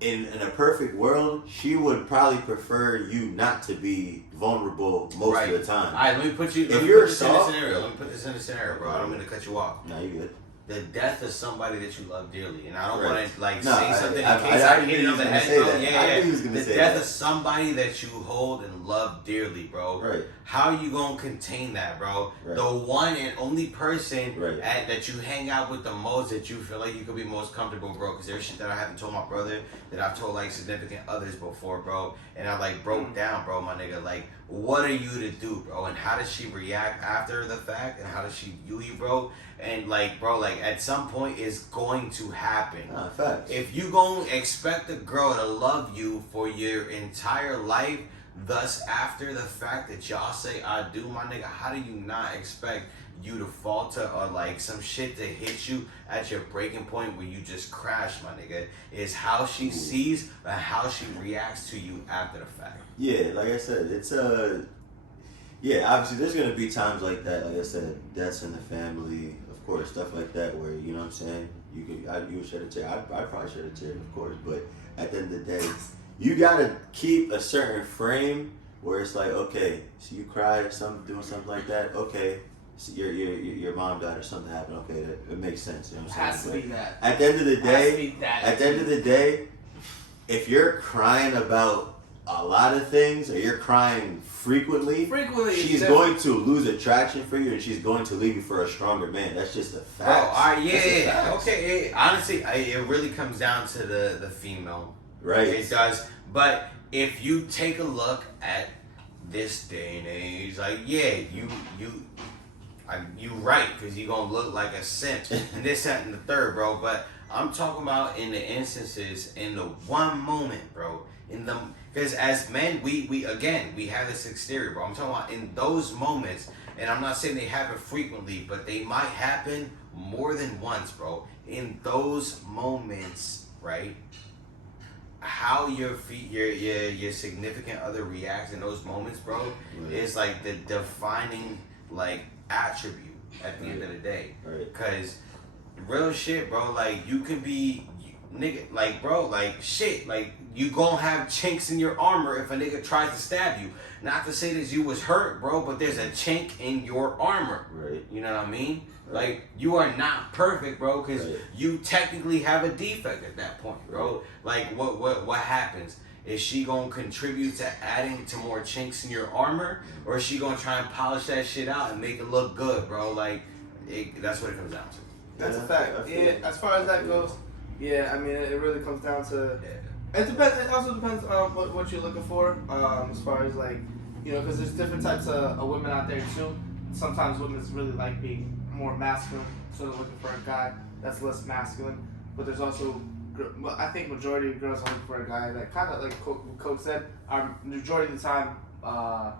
in a perfect world, she would probably prefer you not to be vulnerable most of the time. All right, let me put this in a scenario. Let me put this in a scenario, bro. I don't mean to cut you off. No, you good. The death of somebody that you love dearly, and I don't Right. want to like No, say something I in case I knew hit it he on was the gonna head, say bro. that. Yeah, I knew he was gonna the say death that. of somebody that you hold and love dearly, bro. Right. How you gonna contain that, bro? Right. The one and only person Right. that you hang out with the most, that you feel like you could be most comfortable, bro. Because there's shit that I haven't told my brother, that I've told like significant others before, bro. And I like broke down, bro, my nigga. Like, what are you to do, bro? And how does she react after the fact? And how does she view you, bro? And like, bro, like at some point it's going to happen. Facts. If you gonna expect a girl to love you for your entire life, thus after the fact that y'all say I do, my nigga, how do you not expect you to falter or like some shit to hit you at your breaking point where you just crash, my nigga? Is how she sees and how she reacts to you after the fact. Yeah, like I said, it's yeah, obviously there's gonna be times like that. Like I said, deaths in the family, of course, stuff like that. Where you know what I'm saying, you would shed a tear. I'd probably shed a tear, of course. But at the end of the day, you gotta keep a certain frame where it's like, okay, so you cry or something, doing something like that. Okay, so your mom died or something happened. Okay, it makes sense. You know what I'm saying? Has to be that. At the end of the day, if you're crying about a lot of things, or you're crying frequently, she's going to lose attraction for you, and she's going to leave you for a stronger man. That's just a fact. Bro, all right, yeah. Okay, honestly, it really comes down to the female. Right. It does. But if you take a look at this day and age, like, yeah, you right, because you're going to look like a simp, and this, that, and the third, bro. But I'm talking about in the instances, in the one moment, bro, because as men, we have this exterior, bro. I'm talking about in those moments, and I'm not saying they happen frequently, but they might happen more than once, bro. In those moments, right? How your significant other reacts in those moments, bro, is like the defining like attribute at the end of the day. Right. Cause real shit, bro. Like you can be nigga, like, bro, like, shit, like, you gonna have chinks in your armor if a nigga tries to stab you. Not to say that you was hurt, bro, but there's a chink in your armor. Right. You know what I mean? Right. Like, you are not perfect, bro, because Right. you technically have a defect at that point, bro. Like, what happens? Is she gonna contribute to adding to more chinks in your armor, or is she gonna try and polish that shit out and make it look good, bro? Like, that's what it comes down to. That's a fact. Yeah, as far as that goes, yeah, I mean, it really comes down to. It depends. It also depends on what you're looking for. As far as like, you know, because there's different types of women out there too. Sometimes women really like being more masculine, so they're looking for a guy that's less masculine. But there's also, I think majority of girls are looking for a guy that kind of like Coach said, are majority of the time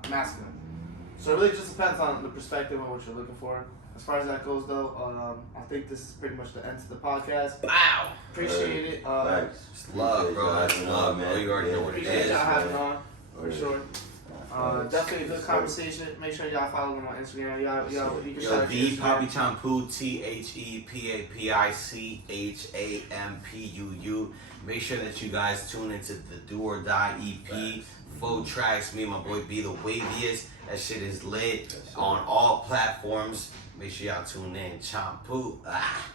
masculine. So it really just depends on the perspective of what you're looking for. As far as that goes, though, I think this is pretty much the end of the podcast. Wow. Appreciate it. It's love, bro. It's love, bro. You already know what it Appreciate is. y'all having on, for Right. sure. Definitely a good conversation. Make sure y'all follow them on Instagram. Y'all, you can Yo, shout out your the Instagram. Papi Champoo, THEPAPICHAMPUU. Make sure that you guys tune into the Do or Die EP. 4 tracks. Me and my boy B the Waviest. That shit is lit on all platforms. Make sure y'all tune in. Champoo.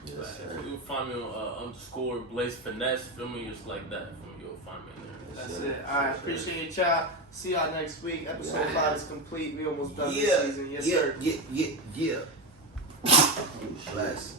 Yes, sir. You can find me on _ Blaze Finesse. Feel me? Just like that. Feel me? You'll find me in there. That's it. Alright, appreciate y'all. See y'all next week. Episode 5 is complete. We almost done this Yeah, season. Yes, yeah, sir. yeah. Bless.